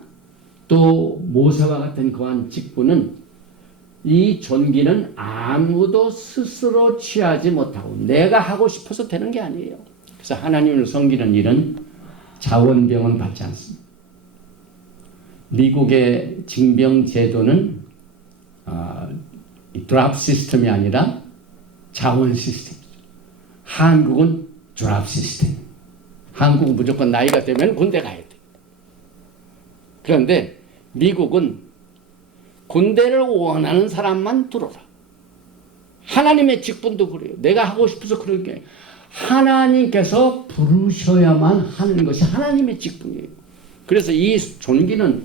또 모세와 같은 그한 직분은 이 존귀는 아무도 스스로 취하지 못하고 내가 하고 싶어서 되는 게 아니에요. 그래서 하나님을 섬기는 일은 자원병은 받지 않습니다. 미국의 징병 제도는 드랍 시스템이 아니라 자원 시스템이죠. 한국은 드랍 시스템. 한국은 무조건 나이가 되면 군대 가야 돼. 그런데 미국은 군대를 원하는 사람만 들어라. 하나님의 직분도 그래요. 내가 하고 싶어서 그런 게 하나님께서 부르셔야만 하는 것이 하나님의 직분이에요. 그래서 이 존귀는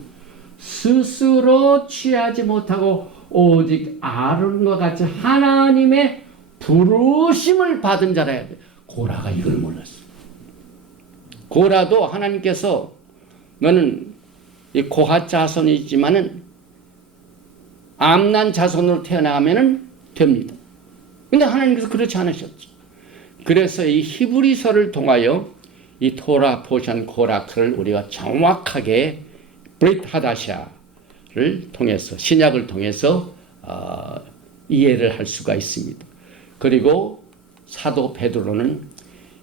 스스로 취하지 못하고 오직 아론과 같이 하나님의 부르심을 받은 자라야 돼. 고라가 이걸 몰랐어. 고라도 하나님께서 너는 이 고핫 자손이지만은 암난 자손으로 태어나면은 됩니다. 근데 하나님께서 그렇지 않으셨죠. 그래서 이 히브리서를 통하여 이 토라 포션 고라크를 우리가 정확하게 브릿 하다샤를 통해서 신약을 통해서 이해를 할 수가 있습니다. 그리고 사도 베드로는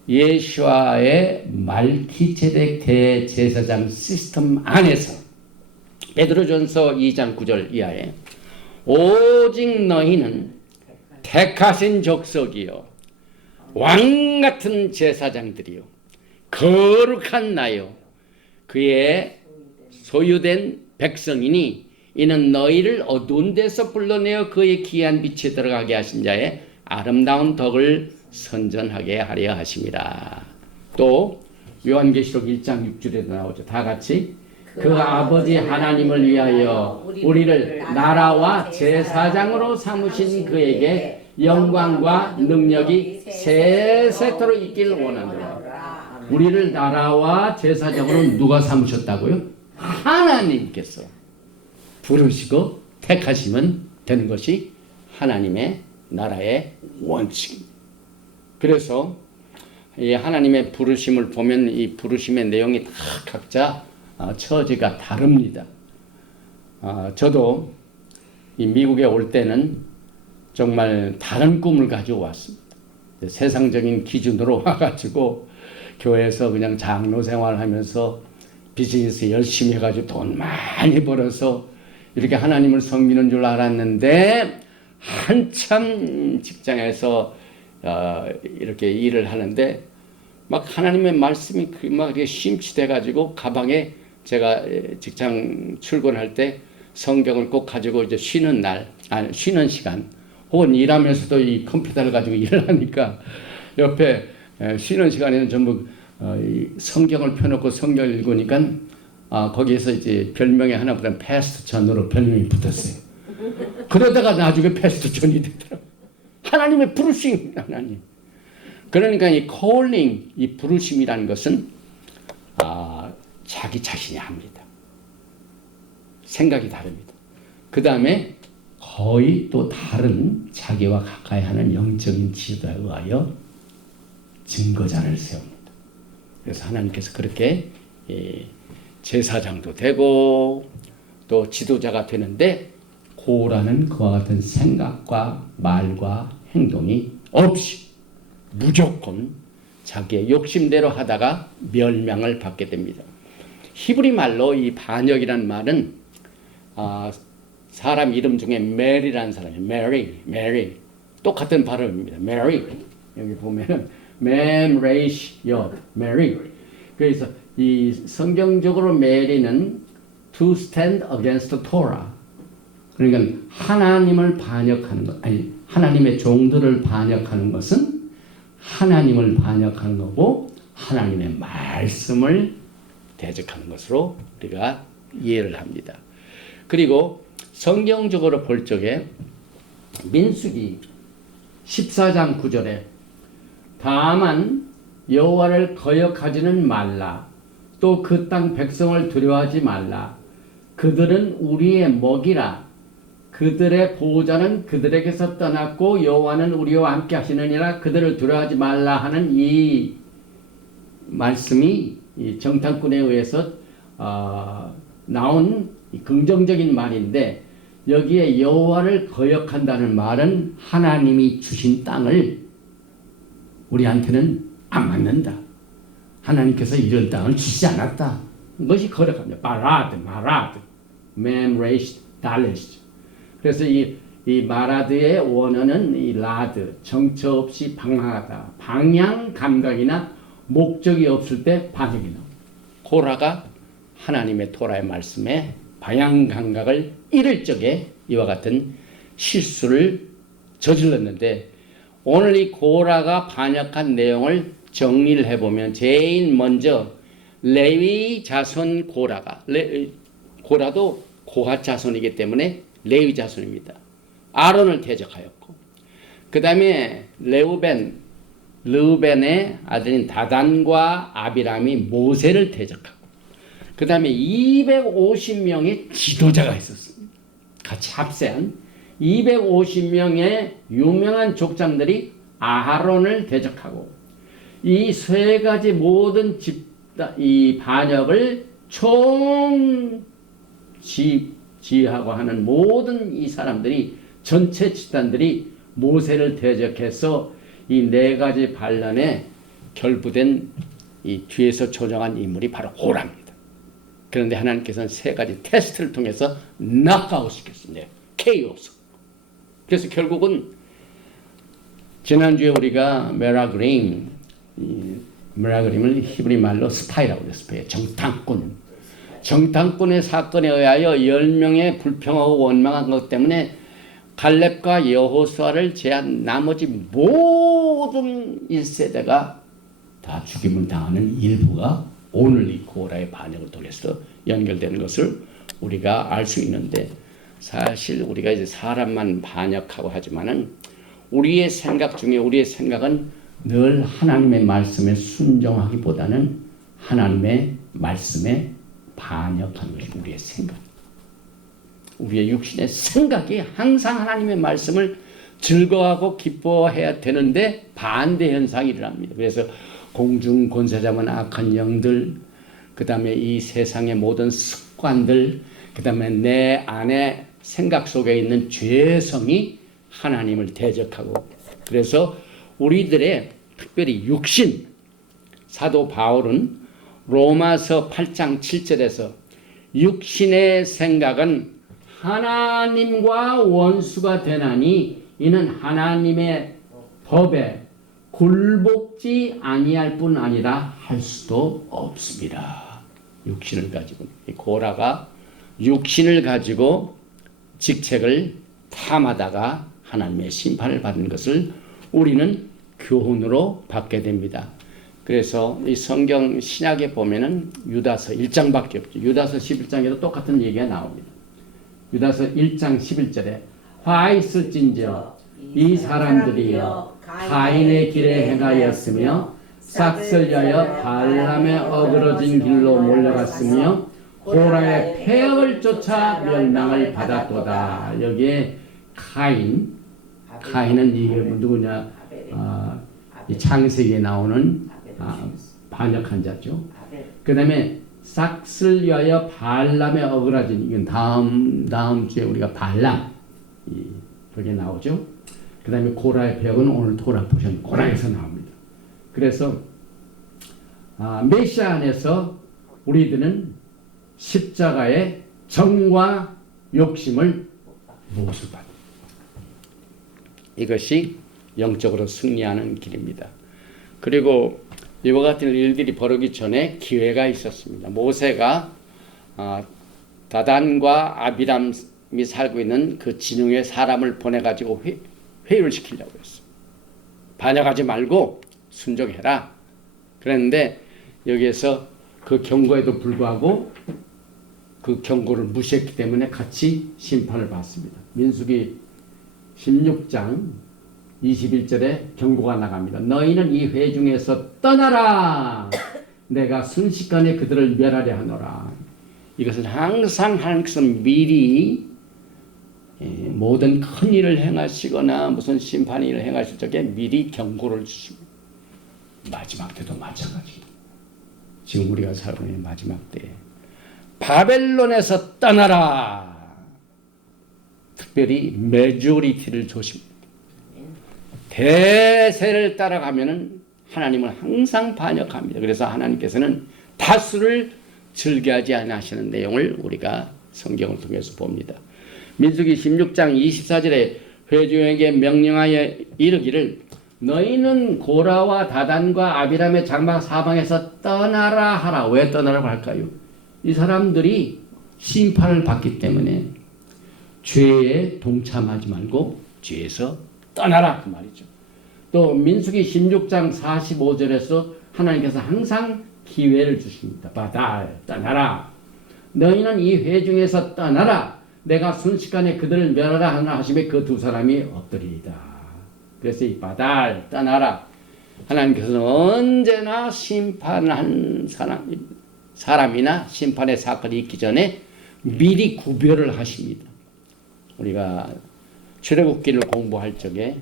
예수와의 말키제덱 대제사장 시스템 안에서 베드로전서 2장 9절 이하에 오직 너희는 택하신 족속이요 왕 같은 제사장들이요 거룩한 나요 그의 소유된 백성이니 이는 너희를 어두운 데서 불러내어 그의 귀한 빛에 들어가게 하신 자의 아름다운 덕을 선전하게 하려 하심이라. 또 요한계시록 1장 6절에도 나오죠. 다 같이 그 아버지 하나님을 위하여 우리를 나라와 제사장으로 삼으신 그에게 영광과 능력이 세세토록 있기를 원하노라. 우리를 나라와 제사장으로 누가 삼으셨다고요? 하나님께서 부르시고 택하시면 되는 것이 하나님의 나라의 원칙입니다. 그래서 이 하나님의 부르심을 보면 이 부르심의 내용이 다 각자 처지가 다릅니다. 저도 이 미국에 올 때는 정말 다른 꿈을 가지고 왔습니다. 세상적인 기준으로 와가지고 교회에서 그냥 장로 생활하면서 비즈니스 열심히 해가지고 돈 많이 벌어서 이렇게 하나님을 섬기는 줄 알았는데 한참 직장에서 이렇게 일을 하는데 막 하나님의 말씀이 막 이렇게 심취돼가지고 가방에 제가 직장 출근할 때 성경을 꼭 가지고 이제 쉬는 시간 혹은 일하면서도 이 컴퓨터를 가지고 일을 하니까 옆에 쉬는 시간에는 전부 성경을 펴놓고 성경을 읽으니까 거기에서 이제 별명이 하나보다 패스트 전으로 별명이 붙었어요. 그러다가 나중에 패스트 전이 되더라고요. 하나님의 부르심, 하나님. 그러니까 이 calling, 이 부르심이라는 것은 자기 자신이 합니다. 생각이 다릅니다. 그 다음에 거의 또 다른 자기와 가까이 하는 영적인 지도에 의하여 증거자를 세웁니다. 그래서 하나님께서 그렇게 제사장도 되고 또 지도자가 되는데 고라는 그와 같은 생각과 말과 행동이 없이 무조건 자기의 욕심대로 하다가 멸망을 받게 됩니다. 히브리 말로 이 반역이라는 말은 사람 이름 중에 메리라는 사람이에요. 메리 똑같은 발음입니다. 메리 여기 보면은 맴 레이시 여 메리. 그래서 이 성경적으로 메리는 to stand against Torah. 그러니까 하나님을 반역하는 것, 아니 하나님의 종들을 반역하는 것은 하나님을 반역하는 거고 하나님의 말씀을 대적하는 것으로 우리가 이해를 합니다. 그리고 성경적으로 볼 적에 민수기 14장 9절에 다만 여호와를 거역하지는 말라. 또 그 땅 백성을 두려워하지 말라. 그들은 우리의 먹이라. 그들의 보호자는 그들에게서 떠났고 여호와는 우리와 함께 하시느니라. 그들을 두려워하지 말라 하는 이 말씀이 이 정탐꾼에 의해서 나온 긍정적인 말인데 여기에 여호와를 거역한다는 말은 하나님이 주신 땅을 우리한테는 안 맞는다. 하나님께서 이런 땅을 주시지 않았다. 이것이 거역합니다. 마라드, 멤레이시, 달레시. 그래서 이 마라드의 원어는 이 라드, 정처 없이 방황하다. 방향 감각이나 목적이 없을 때 반역이 나옵니다. 고라가 하나님의 토라의 말씀에 방향 감각을 잃을 적에 이와 같은 실수를 저질렀는데, 오늘 이 고라가 반역한 내용을 정리를 해보면 제일 먼저 레위 자손 고라도 고핫 자손이기 때문에 레위 자손입니다. 아론을 대적하였고, 그 다음에 르우벤의 아들인 다단과 아비람이 모세를 대적하고, 그 다음에 250명의 지도자가 있었습니다. 같이 합세한 250명의 유명한 족장들이 아하론을 대적하고, 이 세 가지 모든 이 반역을 지휘하고 하는 모든 이 사람들이, 전체 집단들이 모세를 대적해서 이 네 가지 반란에 결부된 이 뒤에서 조정한 인물이 바로 고라입니다. 그런데 하나님께서는 세 가지 테스트를 통해서 낙아웃 시켰습니다. 케이오스. 그래서 결국은 지난주에 우리가 메라그림을 히브리 말로 스파이라고 그랬어요. 정탐꾼의 사건에 의하여 10명의 불평하고 원망한 것 때문에 갈렙과 여호수아를 제한 나머지 모든 1세대가 다 죽임을 당하는 일부가 오늘 이 고라의 반역을 통해서 연결되는 것을 우리가 알 수 있는데, 사실 우리가 이제 사람만 반역하고 하지만은 우리의 생각 중에 우리의 생각은 늘 하나님의 말씀에 순종하기보다는 하나님의 말씀에 반역하는 것이 우리의 생각. 우리의 육신의 생각이 항상 하나님의 말씀을 즐거워하고 기뻐해야 되는데 반대 현상이 일어납니다. 그래서 공중 권세 잡은 악한 영들, 그 다음에 이 세상의 모든 습관들, 그 다음에 내 안에 생각 속에 있는 죄성이 하나님을 대적하고, 그래서 우리들의 특별히 육신, 사도 바울은 로마서 8장 7절에서 육신의 생각은 하나님과 원수가 되나니 이는 하나님의 법에 굴복지 아니할 뿐 아니라 할 수도 없습니다. 육신을 가지고, 고라가 육신을 가지고 직책을 탐하다가 하나님의 심판을 받는 것을 우리는 교훈으로 받게 됩니다. 그래서 이 성경 신약에 보면은 유다서 1장밖에 없죠. 유다서 11장에도 똑같은 얘기가 나옵니다. 유다서 1장 11절에 화 있을진저 이 사람들이여 가인의 길에 행하였으며 싹을 여여 발람에 어그러진 길로 몰려갔으며 고라의 폐역을 쫓아 멸망을 받았도다. 여기에 카인은 이게 누구냐? 이 창세기에 나오는 반역한 자죠. 그 다음에 싹을 위하여 발람에 어그러진, 이건 다음 주에 우리가 발람 그게 나오죠. 그 다음에 고라의 폐역은 오늘 토라 보시면 고라에서 나옵니다. 그래서 메시아 안에서 우리들은 십자가의 정과 욕심을 모습하는, 이것이 영적으로 승리하는 길입니다. 그리고 이와 같은 일들이 벌어지기 전에 기회가 있었습니다. 모세가 다단과 아비람이 살고 있는 그 진영에 사람을 보내가지고 회유를 시키려고 했어요. 반역하지 말고 순종해라. 그랬는데 여기에서 그 경고에도 불구하고 그 경고를 무시했기 때문에 같이 심판을 받습니다. 민수기 16장 21절에 경고가 나갑니다. 너희는 이 회중에서 떠나라. 내가 순식간에 그들을 멸하려 하노라. 이것은 항상 하나님께서 미리 모든 큰 일을 행하시거나 무슨 심판 일을 행하실 적에 미리 경고를 주십니다. 마지막 때도 마찬가지입니다. 지금 우리가 살고 있는 마지막 때에 바벨론에서 떠나라. 특별히 메조리티를 조심합니다. 대세를 따라가면은 하나님은 항상 반역합니다. 그래서 하나님께서는 다수를 즐겨하지 않으시는 내용을 우리가 성경을 통해서 봅니다. 민수기 16장 24절에 회중에게 명령하여 이르기를 너희는 고라와 다단과 아비람의 장막 사방에서 떠나라 하라. 왜 떠나라고 할까요? 이 사람들이 심판을 받기 때문에 죄에 동참하지 말고 죄에서 떠나라 그 말이죠. 또 민수기 16장 45절에서 하나님께서 항상 기회를 주십니다. 바달 떠나라. 너희는 이 회중에서 떠나라. 내가 순식간에 그들을 멸하라 하나 하시며 그 두 사람이 엎드리이다. 그래서 이 바달 떠나라. 하나님께서는 언제나 심판한 사람이나 심판의 사건이 있기 전에 미리 구별을 하십니다. 우리가 출애굽기를 공부할 적에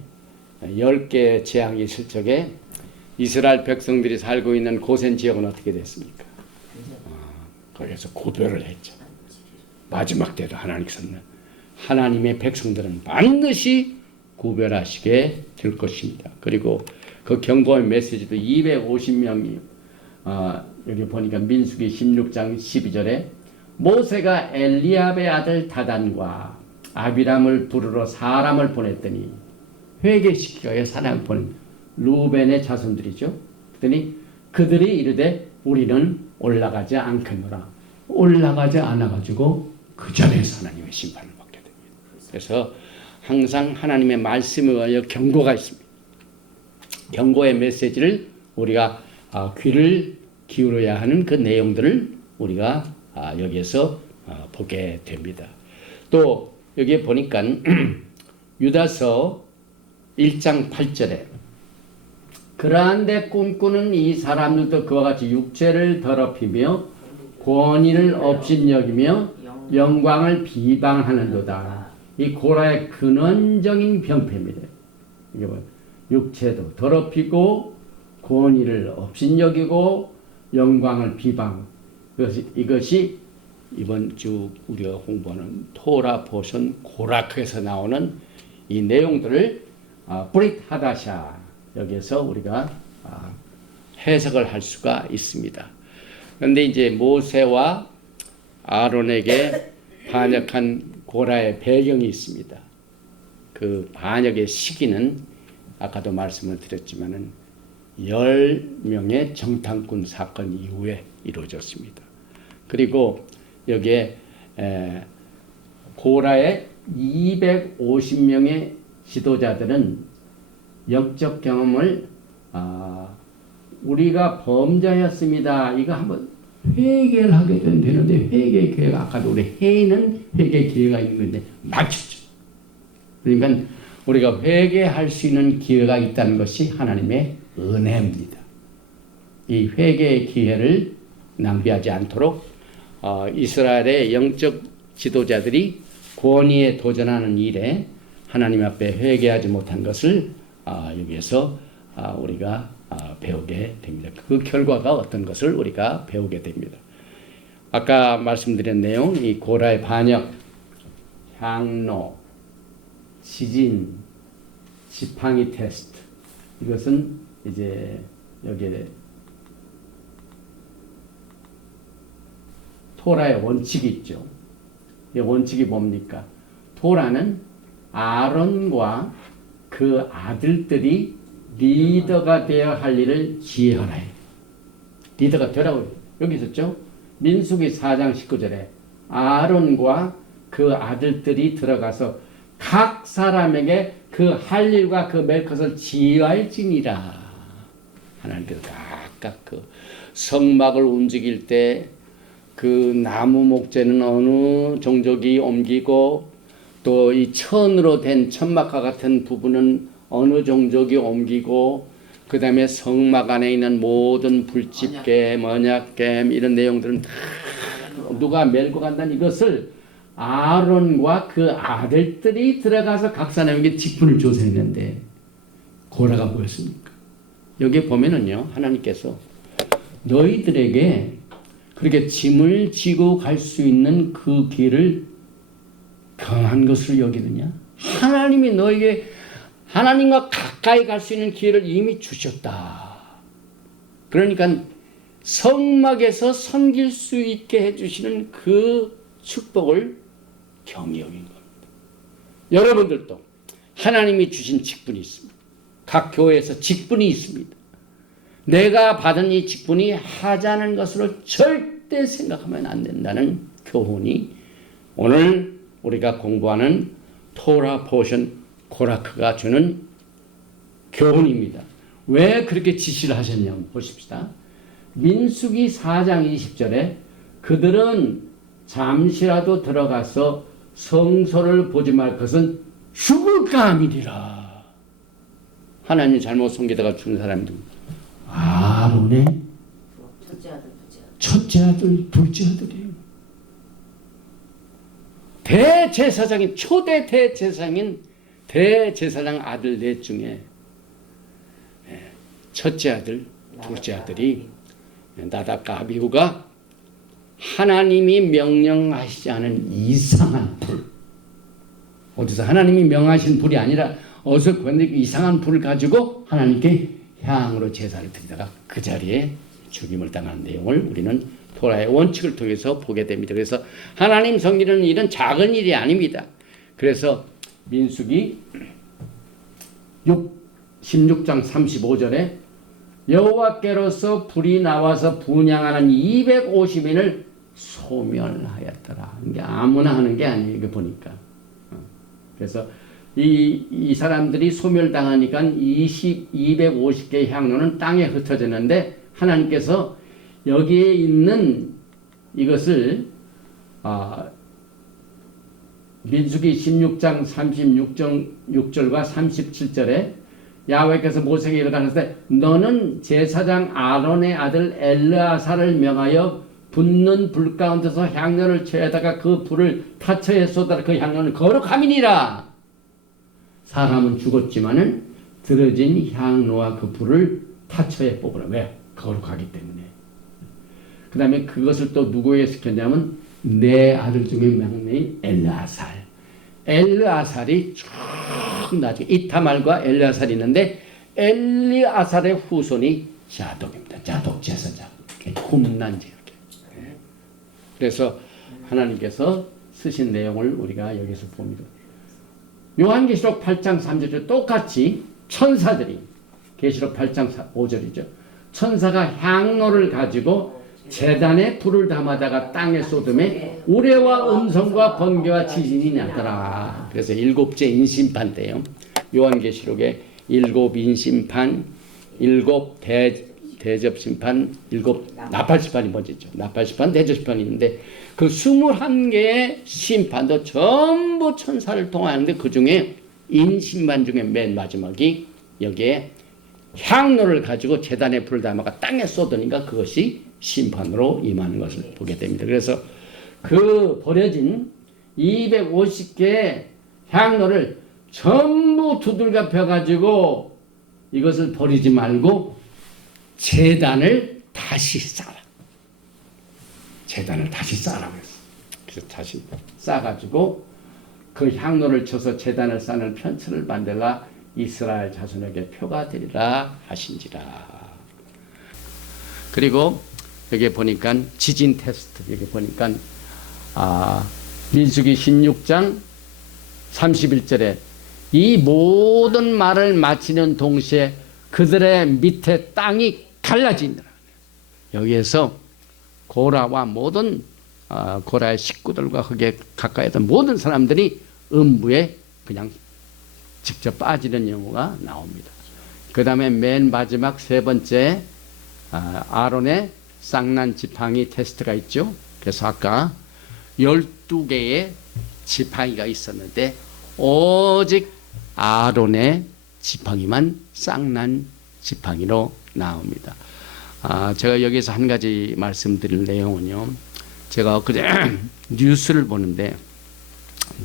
10개의 재앙이 있을 적에 이스라엘 백성들이 살고 있는 고센 지역은 어떻게 됐습니까? 거기서 구별을 했죠. 마지막 때도 하나님께서는 하나님의 백성들은 반드시 구별하시게 될 것입니다. 그리고 그 경고의 메시지도 250명이 여기 보니까 민수기 16장 12절에 모세가 엘리압의 아들 다단과 아비람을 부르러 사람을 보냈더니 회개시키기 위해 사람을 보낸 루벤의 자손들이죠. 그랬더니 그들이 이르되 우리는 올라가지 않겠노라. 올라가지 않아가지고 그 전에서 하나님의 심판을 받게 됩니다. 그래서 항상 하나님의 말씀에 의하여 경고가 있습니다. 경고의 메시지를 우리가 귀를 기울여야 하는 그 내용들을 우리가 여기에서 보게 됩니다. 또 여기에 보니까 유다서 1장 8절에 그러한데 꿈꾸는 이 사람들도 그와 같이 육체를 더럽히며 권위를 업신여기며 영광을 비방하는도다. 이 고라의 근원적인 병폐입니다. 이게 뭐 육체도 더럽히고 권위를 업신여기고 영광을 비방. 이것이 이번 주 우리가 공부하는 토라 포션 고라크에서 나오는 이 내용들을 브릿 하다샤 여기에서 우리가 해석을 할 수가 있습니다. 그런데 이제 모세와 아론에게 반역한 고라의 배경이 있습니다. 그 반역의 시기는 아까도 말씀을 드렸지만은 10명의 정탐꾼 사건 이후에 이루어졌습니다. 그리고 여기에 고라의 250명의 지도자들은 영적 경험을 우리가 범죄였습니다. 이거 한번 회개를 하게 되는데 회개 기회가 아까도 우리 해는 회개 기회가 있는 건데 막혔죠. 그러니까 우리가 회개할 수 있는 기회가 있다는 것이 하나님의 은혜입니다. 이 회개의 기회를 낭비하지 않도록 이스라엘의 영적 지도자들이 권위에 도전하는 일에 하나님 앞에 회개하지 못한 것을 여기에서 우리가 배우게 됩니다. 그 결과가 어떤 것을 우리가 배우게 됩니다. 아까 말씀드린 내용, 이 고라의 반역, 향로, 지진, 지팡이 테스트, 이것은 이제 여기에 토라의 원칙이 있죠. 이 원칙이 뭡니까? 토라는 아론과 그 아들들이 리더가 되어야 할 일을 지혜하라 해요. 리더가 되라고 여기 있었죠. 민수기 4장 19절에 아론과 그 아들들이 들어가서 각 사람에게 그 할 일과 그 맬 것을 지휘할지니라. 하나님께서 각각 그 성막을 움직일 때 그 나무 목재는 어느 종족이 옮기고 또 이 천으로 된 천막과 같은 부분은 어느 종족이 옮기고 그 다음에 성막 안에 있는 모든 불집게, 언약궤 이런 내용들은 다 누가 메고 간다는 이것을 아론과 그 아들들이 들어가서 각 사람에게 직분을 조사했는데 고라가 뭐였습니까? 여기 보면은요, 하나님께서 너희들에게 그렇게 짐을 지고 갈 수 있는 그 길을 경한 것으로 여기느냐? 하나님이 너에게 하나님과 가까이 갈 수 있는 기회를 이미 주셨다. 그러니까 성막에서 섬길 수 있게 해주시는 그 축복을 경히 여긴 겁니다. 여러분들도 하나님이 주신 직분이 있습니다. 각 교회에서 직분이 있습니다. 내가 받은 이 직분이 하자는 것으로 절대 생각하면 안 된다는 교훈이 오늘 우리가 공부하는 토라 포션 고라크가 주는 교훈입니다. 왜 그렇게 지시를 하셨냐면 보십시다. 민수기 4장 20절에 그들은 잠시라도 들어가서 성소를 보지 말 것은 죽을까 함이니라. 하나님 잘못 섬기다가 죽는 사람들 아론의 첫째 아들, 둘째 아들이에요. 대제사장인 초대 대제사장 아들 넷 중에 첫째 아들, 둘째 아들이 나답과 아비후가 하나님이 명령하시지 않은 이상한 불, 어디서 하나님이 명하신 불이 아니라 어디서 이상한 불을 가지고 하나님께 향으로 제사를 드리다가 그 자리에 죽임을 당하는 내용을 우리는 토라의 원칙을 통해서 보게 됩니다. 그래서 하나님 섬기는 일은 작은 일이 아닙니다. 그래서 민수기 16장 35절에 여호와께로서 불이 나와서 분향하는 250인을 소멸하였더라. 이게 아무나 하는 게 아니에요. 이거 보니까. 그래서 이 사람들이 소멸당하니까 250개의 향로는 땅에 흩어졌는데 하나님께서 여기에 있는 이것을 민수기 16장 36절과 37절에 야훼께서 모세에게 이르가라사대 때 너는 제사장 아론의 아들 엘르아사를 명하여 붙는 불 가운데서 향료를 채에다가 그 불을 타처에 쏟아라. 그 향료는 거룩함이니라. 사람은 죽었지만은 들어진 향로와 그 불을 타처에 뽑으라. 왜? 거룩하기 때문에. 그 다음에 그것을 또 누구에게 시켰냐면 내 아들 중에 명명인 엘르아살. 엘르아살이 쭉 나중에 이타말과 엘르아살이 있는데 엘르아살의 후손이 자독입니다. 자독 제사장. 굽난지 이렇게. 그래서 하나님께서 쓰신 내용을 우리가 여기서 봅니다. 요한계시록 8장 3절에 똑같이 천사들이 계시록 8장 5절이죠. 천사가 향로를 가지고 제단에 불을 담아다가 땅에 쏟음에 우레와 음성과 번개와 지진이 나더라. 그래서 일곱째 인심판 때요. 요한계시록에 일곱 인심판, 일곱 대접심판, 일곱 나팔심판이 먼저죠. 나팔심판, 대접심판이 있는데 그 21개의 심판도 전부 천사를 통하는데 그 중에 인심판 중에 맨 마지막이 여기에 향로를 가지고 제단에 불을 담아가 땅에 쏟으니까 그것이 심판으로 임하는 것을 보게 됩니다. 그래서 그 버려진 250개의 향로를 전부 두들겨 펴가지고 이것을 버리지 말고 제단을 다시 쌓아라. 제단을 다시 쌓으라고 했어. 그래서 다시 쌓아가지고 그 향로를 쳐서 제단을 쌓는 편처를 만들라 이스라엘 자손에게 표가 되리라 하신지라. 그리고 여기 보니까 지진 테스트 여기 보니까 민수기 16장 31절에 이 모든 말을 마치는 동시에 그들의 밑에 땅이 갈라지니라. 여기에서 고라와 모든 고라의 식구들과 거기에 가까이 있던 모든 사람들이 음부에 그냥 직접 빠지는 경우가 나옵니다. 그 다음에 맨 마지막 세 번째 아론의 쌍난 지팡이 테스트가 있죠. 그래서 아까 12개의 지팡이가 있었는데 오직 아론의 지팡이만 쌍난 지팡이로 나옵니다. 제가 여기서 한 가지 말씀드릴 내용은요. 제가 그제 뉴스를 보는데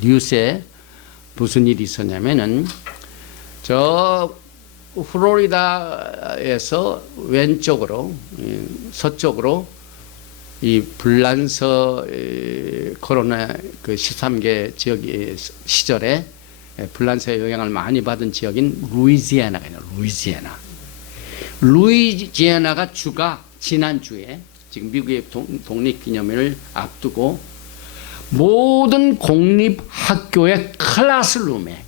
뉴스에 무슨 일이 있었냐면은 저 플로리다에서 왼쪽으로 서쪽으로 이 불란서 코로나 그 13개 지역 시절에 불란서의 영향을 많이 받은 지역인 루이지애나가 있네요. 루이지애나가 주가 지난주에 지금 미국의 독립기념일을 앞두고 모든 공립학교의 클래스룸에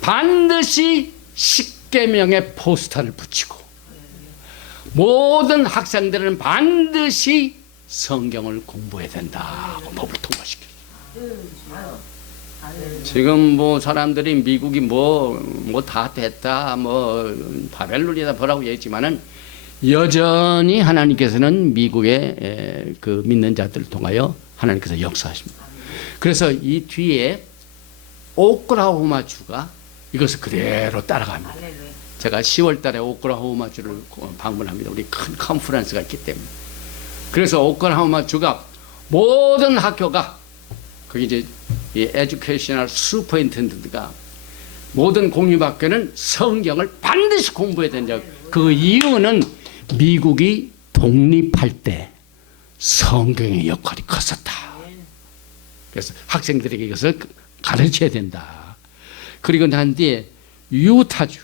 반드시 십계명의 포스터를 붙이고 모든 학생들은 반드시 성경을 공부해야 된다고 법을 통과시켰어요. 지금 뭐 사람들이 미국이 뭐 다 됐다, 뭐 바벨론이다 뭐라고 얘기했지만은 여전히 하나님께서는 미국의 그 믿는 자들을 통하여 하나님께서 역사하십니다. 그래서 이 뒤에 오클라호마 주가 이것을 그대로 따라갑니다. 제가 10월 달에 오클라호마 주를 방문합니다. 우리 큰 컨퍼런스가 있기 때문에. 그래서 오클라호마 주가 모든 학교가 거기 이제 이 에듀케이셔널 슈퍼인텐던트가 모든 공립학교는 성경을 반드시 공부해야 된다. 그 이유는 미국이 독립할 때 성경의 역할이 컸었다. 그래서 학생들에게 이것을 가르쳐야 된다. 그리고 난 뒤에 유타주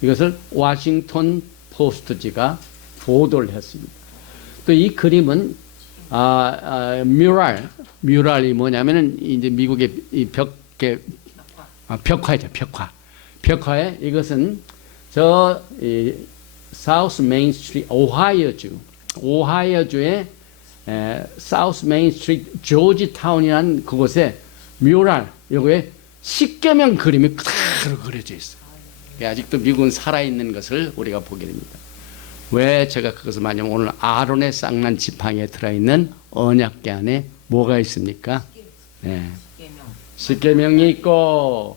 이것을 워싱턴 포스트지가 보도를 했습니다. 또 이 그림은 뮤랄이 뭐냐면은 이제 미국의 이 벽화죠. 벽화에 이것은 저 사우스 메인 스트리트 오하이오주의 사우스 메인 스트리트 조지타운이라는 그곳에 뮤랄 여기에 십계명 그림이 그대로 그려져 있어요. 아직도 미국은 살아있는 것을 우리가 보게 됩니다. 왜 제가 그것을 말하냐면 오늘 아론의 쌍난 지팡이에 들어있는 언약궤 안에 뭐가 있습니까? 네. 십계명이 있고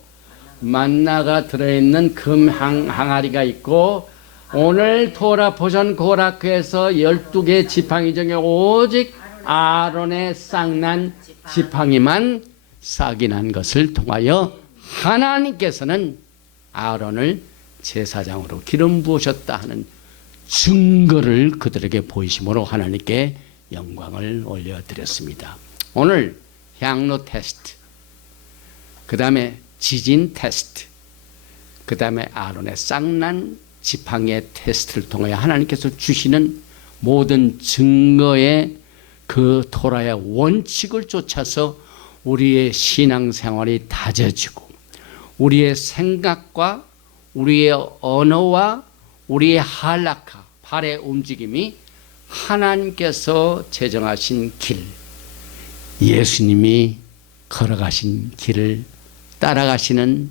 만나가 들어있는 금 항아리가 있고 오늘 토라 포션 고라크에서 12개 지팡이 중에 오직 아론의 쌍난 지팡이만 싹이 난 것을 통하여 하나님께서는 아론을 제사장으로 기름 부으셨다 하는 증거를 그들에게 보이심으로 하나님께 영광을 올려드렸습니다. 오늘 향로 테스트, 그 다음에 지진 테스트, 그 다음에 아론의 쌍난 지팡이의 테스트를 통하여 하나님께서 주시는 모든 증거의 그 토라의 원칙을 쫓아서 우리의 신앙생활이 다져지고 우리의 생각과 우리의 언어와 우리의 할라카, 발의 움직임이 하나님께서 제정하신 길, 예수님이 걸어가신 길을 따라가시는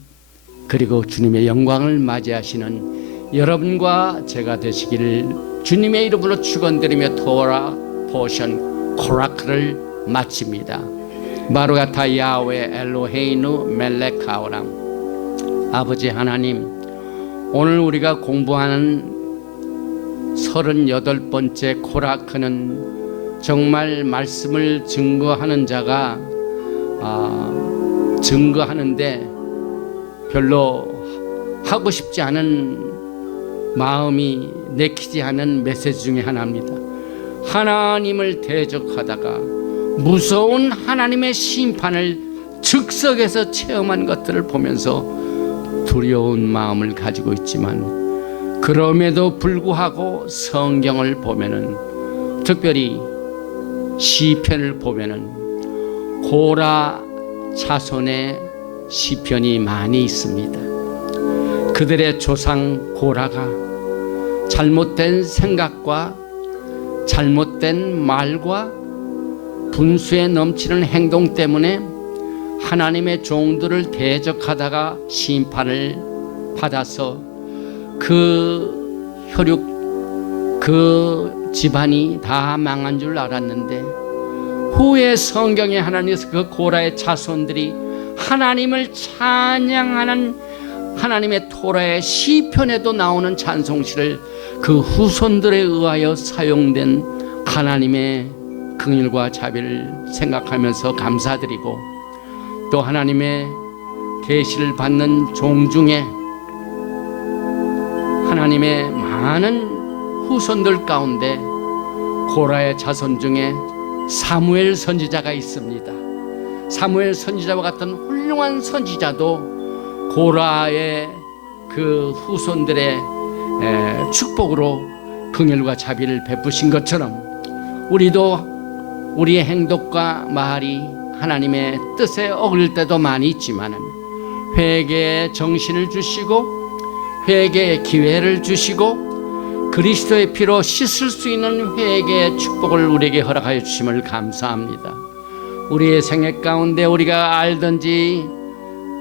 그리고 주님의 영광을 맞이하시는 여러분과 제가 되시기를 주님의 이름으로 축원드리며 토라 포션 코라크를 마칩니다. 마루가타 야훼 엘로헤이누 멜레카오람. 아버지 하나님, 오늘 우리가 공부하는 38번째 코라크는 정말 말씀을 증거하는 자가 증거하는데 별로 하고 싶지 않은 마음이 내키지 않은 메시지 중에 하나입니다. 하나님을 대적하다가 무서운 하나님의 심판을 즉석에서 체험한 것들을 보면서 두려운 마음을 가지고 있지만 그럼에도 불구하고 성경을 보면은 특별히 시편을 보면은 고라 자손의 시편이 많이 있습니다. 그들의 조상 고라가 잘못된 생각과 잘못된 말과 분수에 넘치는 행동 때문에 하나님의 종들을 대적하다가 심판을 받아서 그 혈육, 그 집안이 다 망한 줄 알았는데 후에 성경에 하나님께서 그 고라의 자손들이 하나님을 찬양하는 하나님의 토라의 시편에도 나오는 찬송시를 그 후손들에 의하여 사용된 하나님의 긍휼과 자비를 생각하면서 감사드리고 또 하나님의 계시를 받는 종 중에 하나님의 많은 후손들 가운데 고라의 자손 중에 사무엘 선지자가 있습니다. 사무엘 선지자와 같은 훌륭한 선지자도 고라의 그 후손들의 축복으로 긍휼과 자비를 베푸신 것처럼 우리도 우리의 행동과 말이 하나님의 뜻에 어울릴 때도 많이 있지만 회개의 정신을 주시고 회개의 기회를 주시고 그리스도의 피로 씻을 수 있는 회개의 축복을 우리에게 허락하여 주심을 감사합니다. 우리의 생애 가운데 우리가 알든지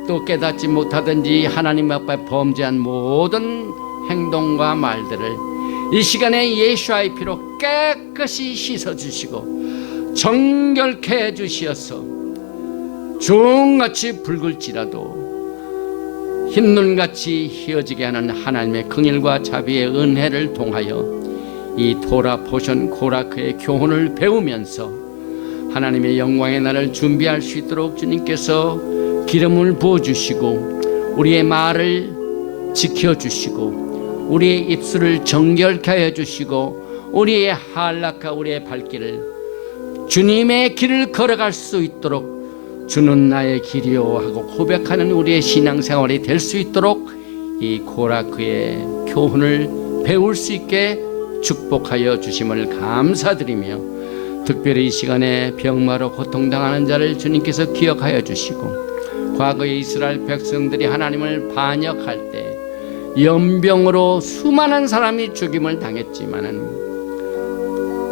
또 깨닫지 못하든지 하나님 앞에 범죄한 모든 행동과 말들을 이 시간에 예수의 피로 깨끗이 씻어주시고 정결케 해주시어서 종같이 붉을지라도 흰눈같이 희어지게 하는 하나님의 긍휼과 자비의 은혜를 통하여 이 토라 포션 고라크의 교훈을 배우면서 하나님의 영광의 날을 준비할 수 있도록 주님께서 기름을 부어주시고 우리의 말을 지켜주시고 우리의 입술을 정결케 해주시고 우리의 한락과 우리의 발길을 주님의 길을 걸어갈 수 있도록 주는 나의 길이요 하고 고백하는 우리의 신앙생활이 될 수 있도록 이 고라크의 교훈을 배울 수 있게 축복하여 주심을 감사드리며 특별히 이 시간에 병마로 고통당하는 자를 주님께서 기억하여 주시고 과거의 이스라엘 백성들이 하나님을 반역할 때 연병으로 수많은 사람이 죽임을 당했지만은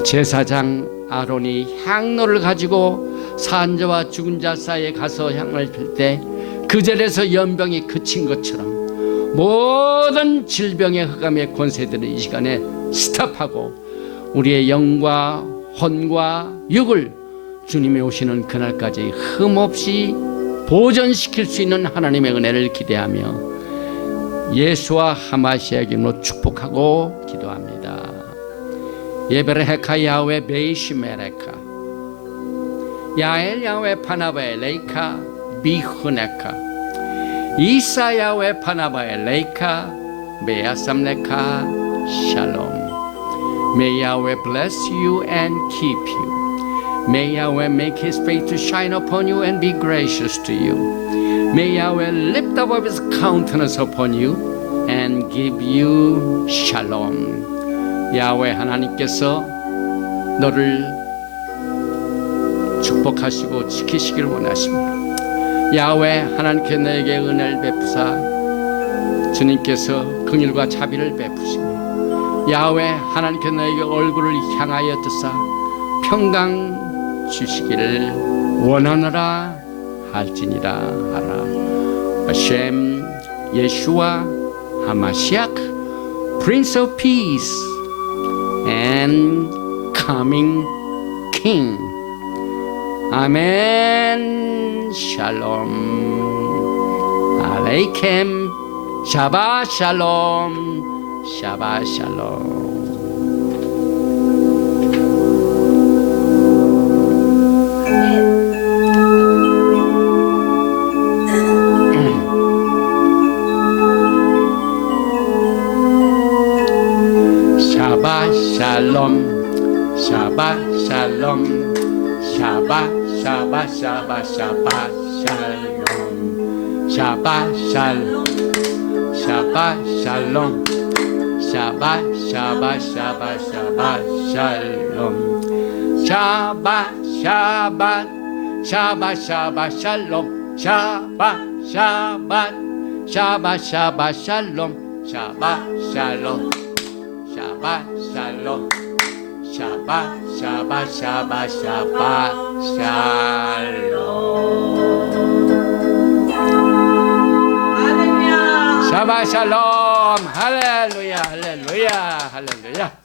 제사장 아론이 향로를 가지고 산자와 죽은 자 사이에 가서 향을 필 때 그 자리에서 연병이 그친 것처럼 모든 질병의 흑암의 권세들은 이 시간에 스탑하고 우리의 영과 혼과 육을 주님이 오시는 그날까지 흠없이 보존시킬 수 있는 하나님의 은혜를 기대하며 예수와 하마시아의 이름으로 축복하고 기도합니다. 예베레헤카 야훼 베이시메레카 야엘 야훼 파나바에 레이카 비흐네카 이사 야훼 파나바에 레이카 베야삼네카 샬롬. May Yahweh bless you and keep you. May Yahweh make his face to shine upon you and be gracious to you. May Yahweh lift up his countenance upon you and give you shalom. 야훼 하나님께서 너를 축복하시고 지키시길 원하십니다. 야훼 하나님께 너에게 은혜를 베푸사 주님께서 긍휼과 자비를 베푸시며 야훼 하나님께 너에게 얼굴을 향하여 드사 평강 주시기를 원하노라 할지니라 하라. 하셈 예슈아 하마시아크 Prince of Peace and coming King. 아멘. 샬롬 알레이켐. 샤바 샬롬. 샤바 샬롬. 샬롬 샤바 샬롬 샤바 샤바 샤바 샤바 샬롬 샤바 샬롬 샤바 샬롬 샤바 샤바 샤바 샤바 샬롬 샤바 샤바 샤바 샤바 샬롬 샤바 샤바 샤바 샤바 샬롬 샤바 샬롬 샤바 샬롬 샤바 샤바 샤바 샤바 샬롬. 할렐루야. 샤바 샬롬. 할렐루야 할렐루야 할렐루야.